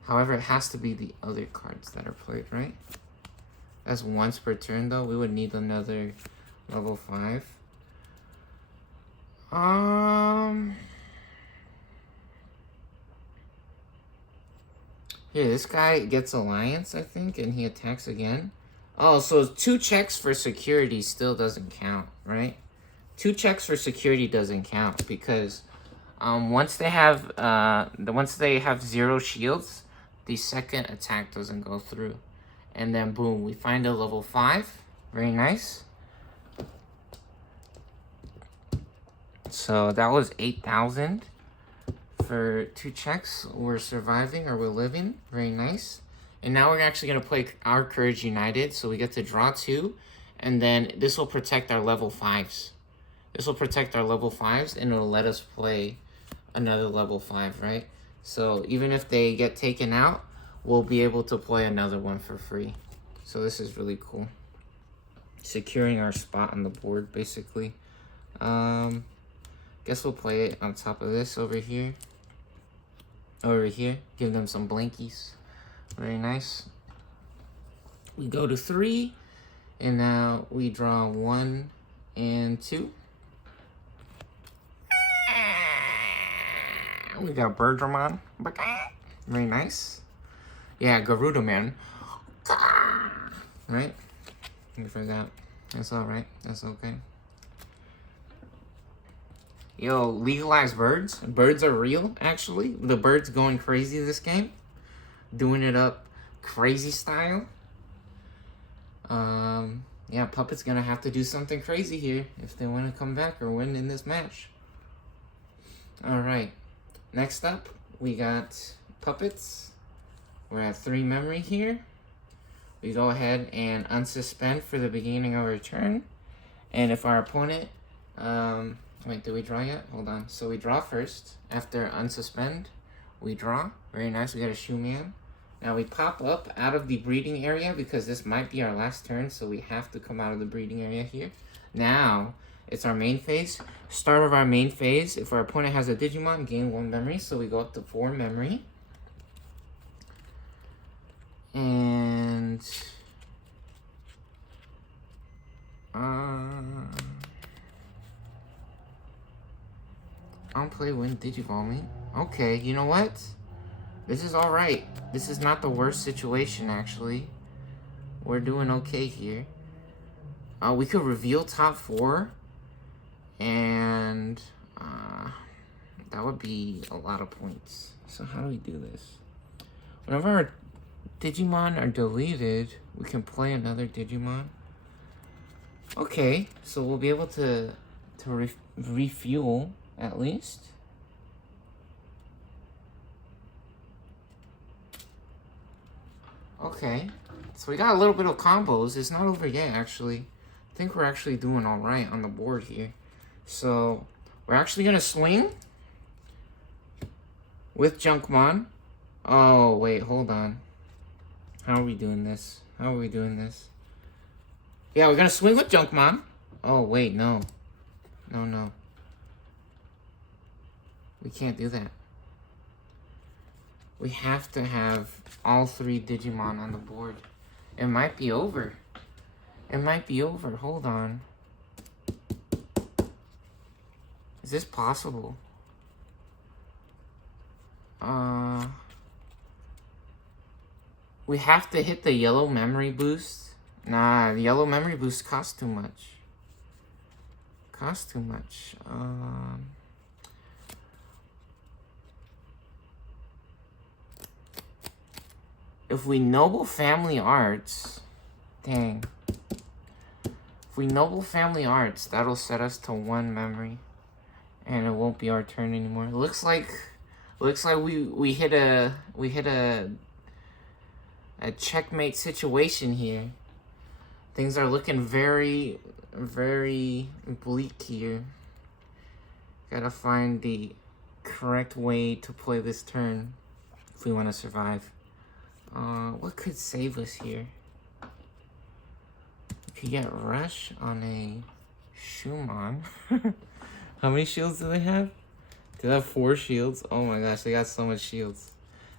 However, it has to be the other cards that are played, right? That's once per turn, though. We would need another level 5. Here, this guy gets alliance, I think, and he attacks again. Oh, so 2 checks for security still doesn't count, right? 2 checks for security doesn't count because once they have 0 shields, the second attack doesn't go through. And then boom, we find a level 5. Very nice. So that was 8,000 for 2 checks. We're surviving, or we're living. Very nice. And now we're actually going to play our Courage United. So we get to draw 2. And then this will protect our level 5s. This will protect our level 5s, and it'll let us play another level 5, right? So even if they get taken out, we'll be able to play another one for free. So this is really cool. Securing our spot on the board, basically. Guess we'll play it on top of this over here. Over here. Give them some blankies. Very nice. We go to 3. And now we draw 1 and 2. We got Birdramon. Very nice. Yeah, Garudaman. Right? I forgot. That's alright. That's okay. Yo, legalized birds. Birds are real, actually. The bird's going crazy this game. Doing it up crazy style. Yeah, Puppet's gonna have to do something crazy here if they want to come back or win in this match. Alright. Next up, we got Puppets. We're at 3 memory here. We go ahead and unsuspend for the beginning of our turn. And if our opponent, wait, did we draw yet? Hold on. So we draw first. After unsuspend, we draw. Very nice. We got a Shoeman. Now we pop up out of the breeding area because this might be our last turn. So we have to come out of the breeding area here. Now, it's our main phase. Start of our main phase. If our opponent has a Digimon, gain 1 memory. So we go up to 4 memory. And I'll play when Digivolve me. Okay, you know what? This is alright. This is not the worst situation, actually. We're doing okay here. We could reveal top 4. And that would be a lot of points. So how do we do this? Whenever our Digimon are deleted, we can play another Digimon. Okay, so we'll be able to refuel at least. Okay, so we got a little bit of combos. It's not over yet, actually. I think we're actually doing all right on the board here. So we're actually gonna swing with Junkmon. Oh wait, hold on. How are we doing this? How are we doing this? Yeah, we're gonna swing with Junkmon. Oh, wait, no. No. We can't do that. We have to have all 3 Digimon on the board. It might be over. It might be over. Hold on. Is this possible? We have to hit the yellow memory boost. Nah, the yellow memory boost costs too much. Costs too much. If we Noble Family Arts, dang. If we Noble Family Arts, that'll set us to 1 memory, and it won't be our turn anymore. It looks like we hit a checkmate situation here. Things are looking very, very bleak here. Gotta find the correct way to play this turn if we want to survive. What could save us here? We could get Rush on a Shumon. How many shields do they have? Do they have 4 shields? Oh my gosh, they got so much shields.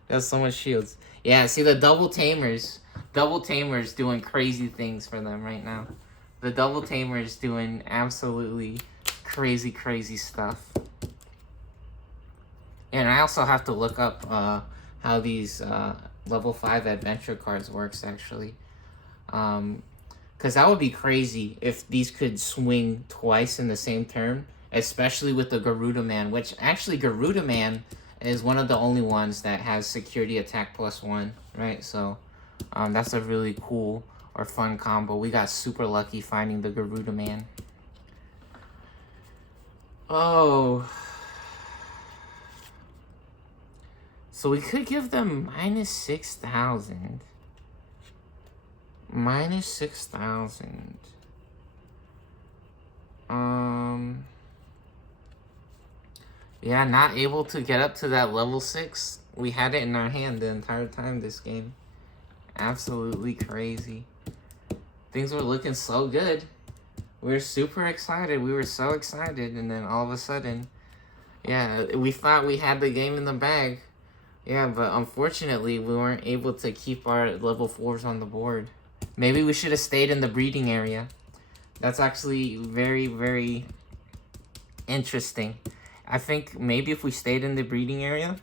They have so much shields. Yeah, see the double tamers. Double tamers doing crazy things for them right now. The double tamers doing absolutely crazy, crazy stuff. And I also have to look up how these level 5 adventure cards works actually. Because that would be crazy if these could swing twice in the same turn. Especially with the Garudaman, which actually Garudaman is one of the only ones that has security attack +1, right? So that's a really cool or fun combo. We got super lucky finding the Garudaman. Oh. So we could give them -6,000. -6,000. Yeah, not able to get up to that level 6. We had it in our hand the entire time this game. Absolutely crazy. Things were looking so good. We were super excited. We were so excited. And then all of a sudden, Yeah, we thought we had the game in the bag. Yeah, but unfortunately, we weren't able to keep our level 4s on the board. Maybe we should have stayed in the breeding area. That's actually very, very interesting. I think maybe if we stayed in the breeding area,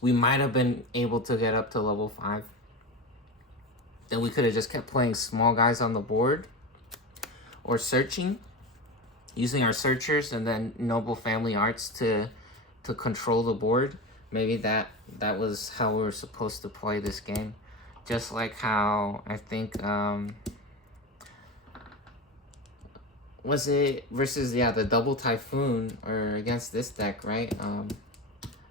we might have been able to get up to level 5. Then we could have just kept playing small guys on the board or searching, using our searchers and then Noble Family Arts to control the board. Maybe that was how we were supposed to play this game. Just like how I think was it versus the Double Typhoon or against this deck, right?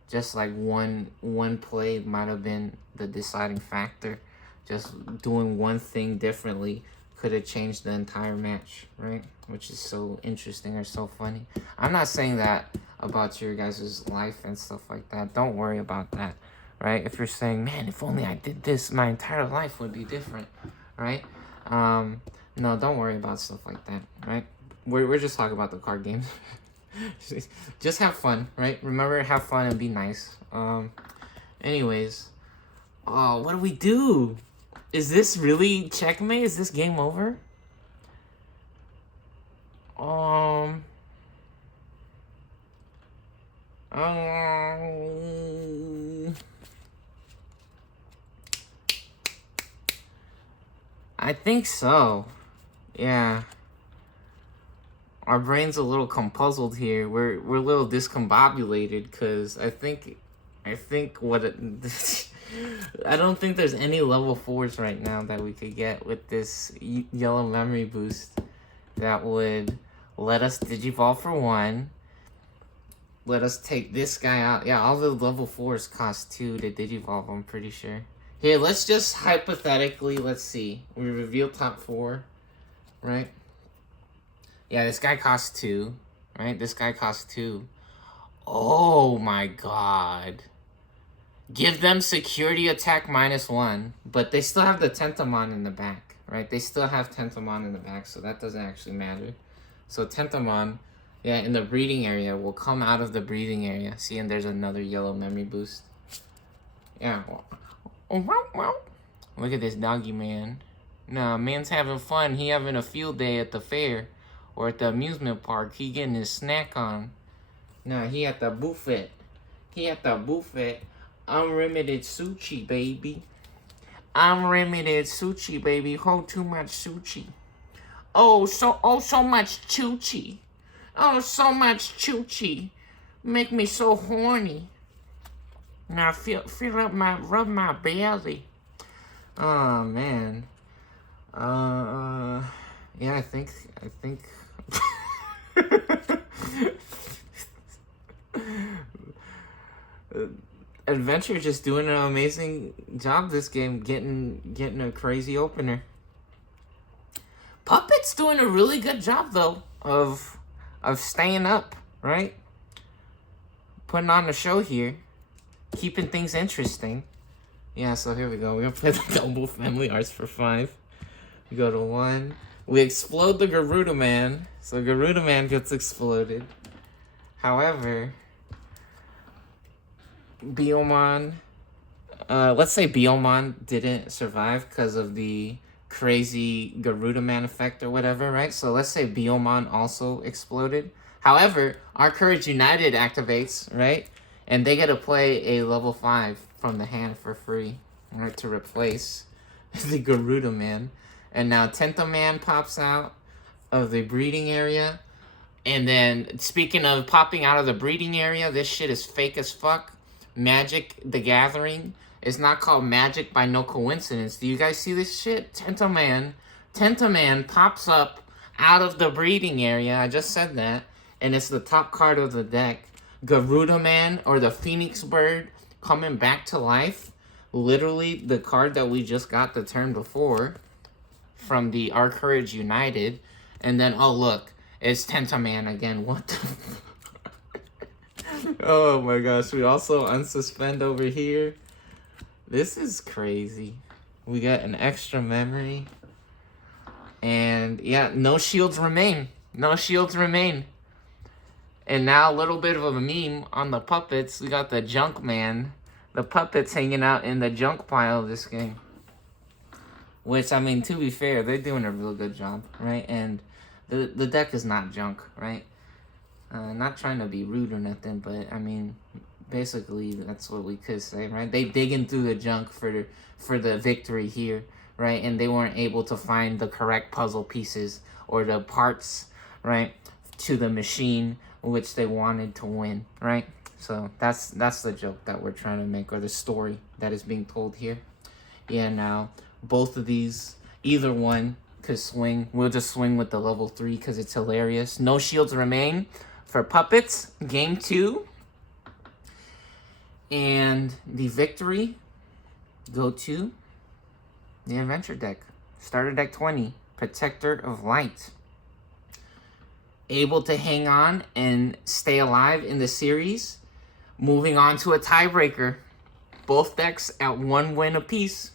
Just like one play might have been the deciding factor. Just doing one thing differently could have changed the entire match, right? Which is so interesting or so funny. I'm not saying that about your guys' life and stuff like that. Don't worry about that, right? If you're saying, man, if only I did this, my entire life would be different, right? No, don't worry about stuff like that, right? We're just talking about the card games. Just have fun, right? Remember, have fun and be nice. Anyways, what do we do? Is this really checkmate? Is this game over? I think so. Yeah. Our brain's a little compuzzled here. We're a little discombobulated because I think what I don't think there's any level 4s right now that we could get with this yellow memory boost that would let us Digivolve for 1. Let us take this guy out. Yeah, all the level 4s cost 2 to Digivolve, I'm pretty sure. Here, let's just hypothetically, let's see. We reveal top 4, right? Yeah, this guy costs 2, right? This guy costs 2. Oh my god. Give them security attack -1, but they still have the Tentamon in the back, right? They still have Tentamon in the back, so that doesn't actually matter. So Tentamon, yeah, in the breeding area will come out of the breeding area. See, and there's another yellow memory boost. Yeah. Look at this doggy man. Nah, man's having fun. He having a field day at the fair or at the amusement park. He getting his snack on. Nah, he at the buffet. He at the buffet. Unlimited sushi, baby. Unlimited sushi, baby. Oh, too much sushi. Oh, so much choochie. Oh, so much choochie. Make me so horny. Now rub my belly. Oh man. Yeah, I think Adventure just doing an amazing job this game, getting a crazy opener. Puppet's doing a really good job though of staying up, right? Putting on the show here, keeping things interesting. Yeah, so here we go. We're gonna play the Noble Family Arts for 5. We go to 1. We explode the Garuda Man, so Garuda Man gets exploded. However, Beomon, let's say Beomon didn't survive because of the crazy Garuda Man effect or whatever, right? So let's say Beomon also exploded. However, our Courage United activates, right? And they get to play a level 5 from the hand for free, right? To replace the Garuda Man. And now Tentaman pops out of the breeding area. And then, speaking of popping out of the breeding area, this shit is fake as fuck. Magic the Gathering is not called Magic by no coincidence. Do you guys see this shit? Tentaman pops up out of the breeding area. I just said that. And it's the top card of the deck. Garuda Man, or the Phoenix Bird, coming back to life. Literally the card that we just got the turn before from the Our Courage United. And then, oh look, it's Tentaman again. What the oh my gosh, we also unsuspend over here. This is crazy. We got an extra memory. And yeah, no shields remain. No shields remain. And now a little bit of a meme on the puppets. We got the junk man, the puppets hanging out in the junk pile of this game. Which, I mean, to be fair, they're doing a real good job, right? And the deck is not junk, right? Not trying to be rude or nothing, but I mean, basically that's what we could say, right? They digging through the junk for the victory here, right? And they weren't able to find the correct puzzle pieces or the parts, right, to the machine which they wanted to win, right? So that's the joke that we're trying to make, or the story that is being told here. Yeah, now both of these, either one could swing. We'll just swing with the level 3 because it's hilarious. No shields remain for puppets. Game 2. And the victory go to the adventure deck. Starter deck 20. Protector of Light. Able to hang on and stay alive in the series. Moving on to a tiebreaker. Both decks at 1 win apiece.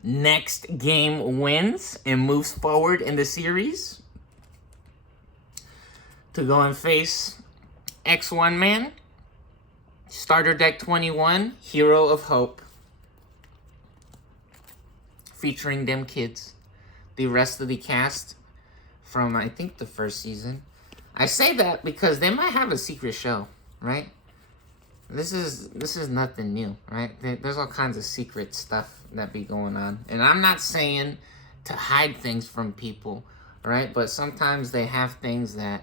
Next game wins and moves forward in the series to go and face X1 Man. Starter deck 21, Hero of Hope. Featuring them kids. The rest of the cast from, I think, the first season. I say that because they might have a secret show, right? This is nothing new, right? There's all kinds of secret stuff that be going on. And I'm not saying to hide things from people, right? But sometimes they have things that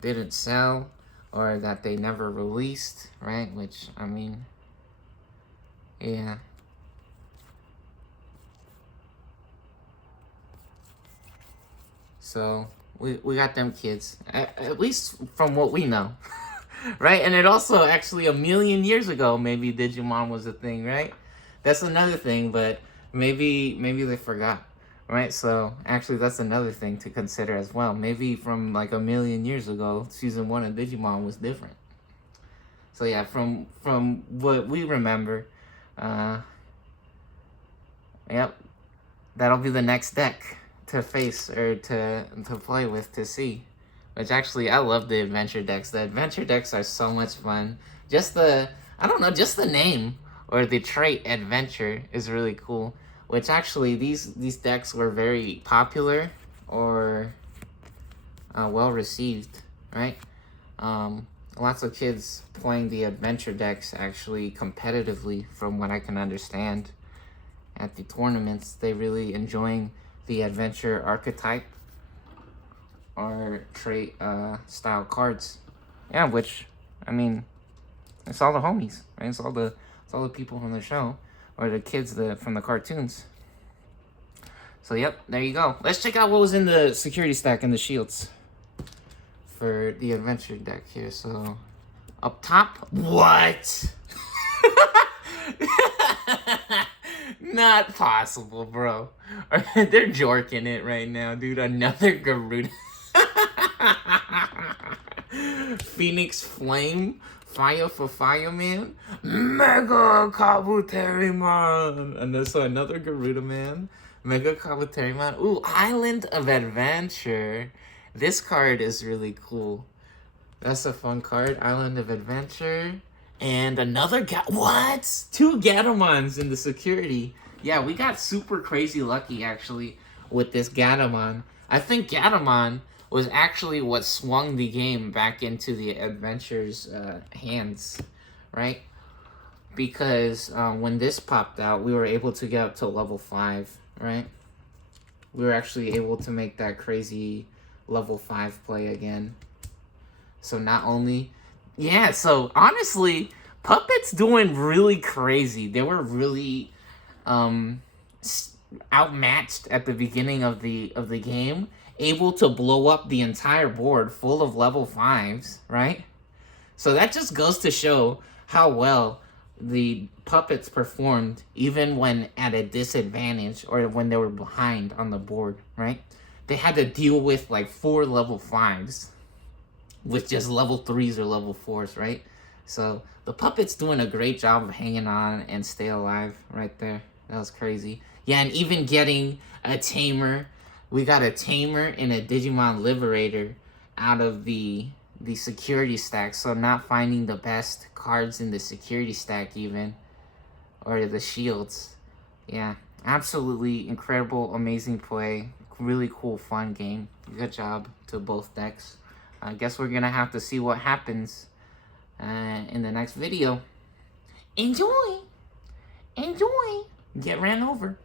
didn't sell or that they never released, right? Which, I mean, yeah. So, we got them kids. At least from what we know. Right? And it also, actually, a million years ago, maybe Digimon was a thing, right? That's another thing, but maybe they forgot, right? So, actually, that's another thing to consider as well. Maybe from, like, a million years ago, Season 1 of Digimon was different. So, yeah, from what we remember, yep, that'll be the next deck to face or to play with, to see. Which actually, I love the adventure decks. The adventure decks are so much fun. Just the name or the trait adventure is really cool. Which actually, these decks were very popular or well received, right? Lots of kids playing the adventure decks actually competitively, from what I can understand. At the tournaments, they really enjoying the adventure archetype or trait style cards. Yeah, which, I mean, it's all the homies, right? It's all the people from the show, or the kids from the cartoons. So yep, there you go. Let's check out what was in the security stack and the shields for the adventure deck here. So up top, what? Not possible, bro. They're jorking it right now, dude. Another Garuda. Phoenix Flame, Fire for Fireman, Mega Kabuterimon, and so another Garuda Man, Mega Kabuterimon. Ooh, Island of Adventure. This card is really cool. That's a fun card. Island of Adventure. And another what? 2 Gatomons in the security. Yeah, we got super crazy lucky, actually, with this Gatomon. I think Gatomon was actually what swung the game back into the adventure's hands, right? Because when this popped out, we were able to get up to level 5, right? We were actually able to make that crazy level 5 play again. So not only... Yeah, so honestly, Puppet's doing really crazy. They were really outmatched at the beginning of the game, able to blow up the entire board full of level 5s, right? So that just goes to show how well the Puppets performed, even when at a disadvantage or when they were behind on the board, right? They had to deal with like 4 level 5s with just level 3s or level 4s, right? So the Puppet's doing a great job of hanging on and stay alive right there. That was crazy. Yeah, and even getting a Tamer. We got a Tamer and a Digimon Liberator out of the the security stack. So not finding the best cards in the security stack even, or the shields. Yeah, absolutely incredible, amazing play. Really cool, fun game. Good job to both decks. I guess we're gonna have to see what happens in the next video. Enjoy! Enjoy! Get ran over.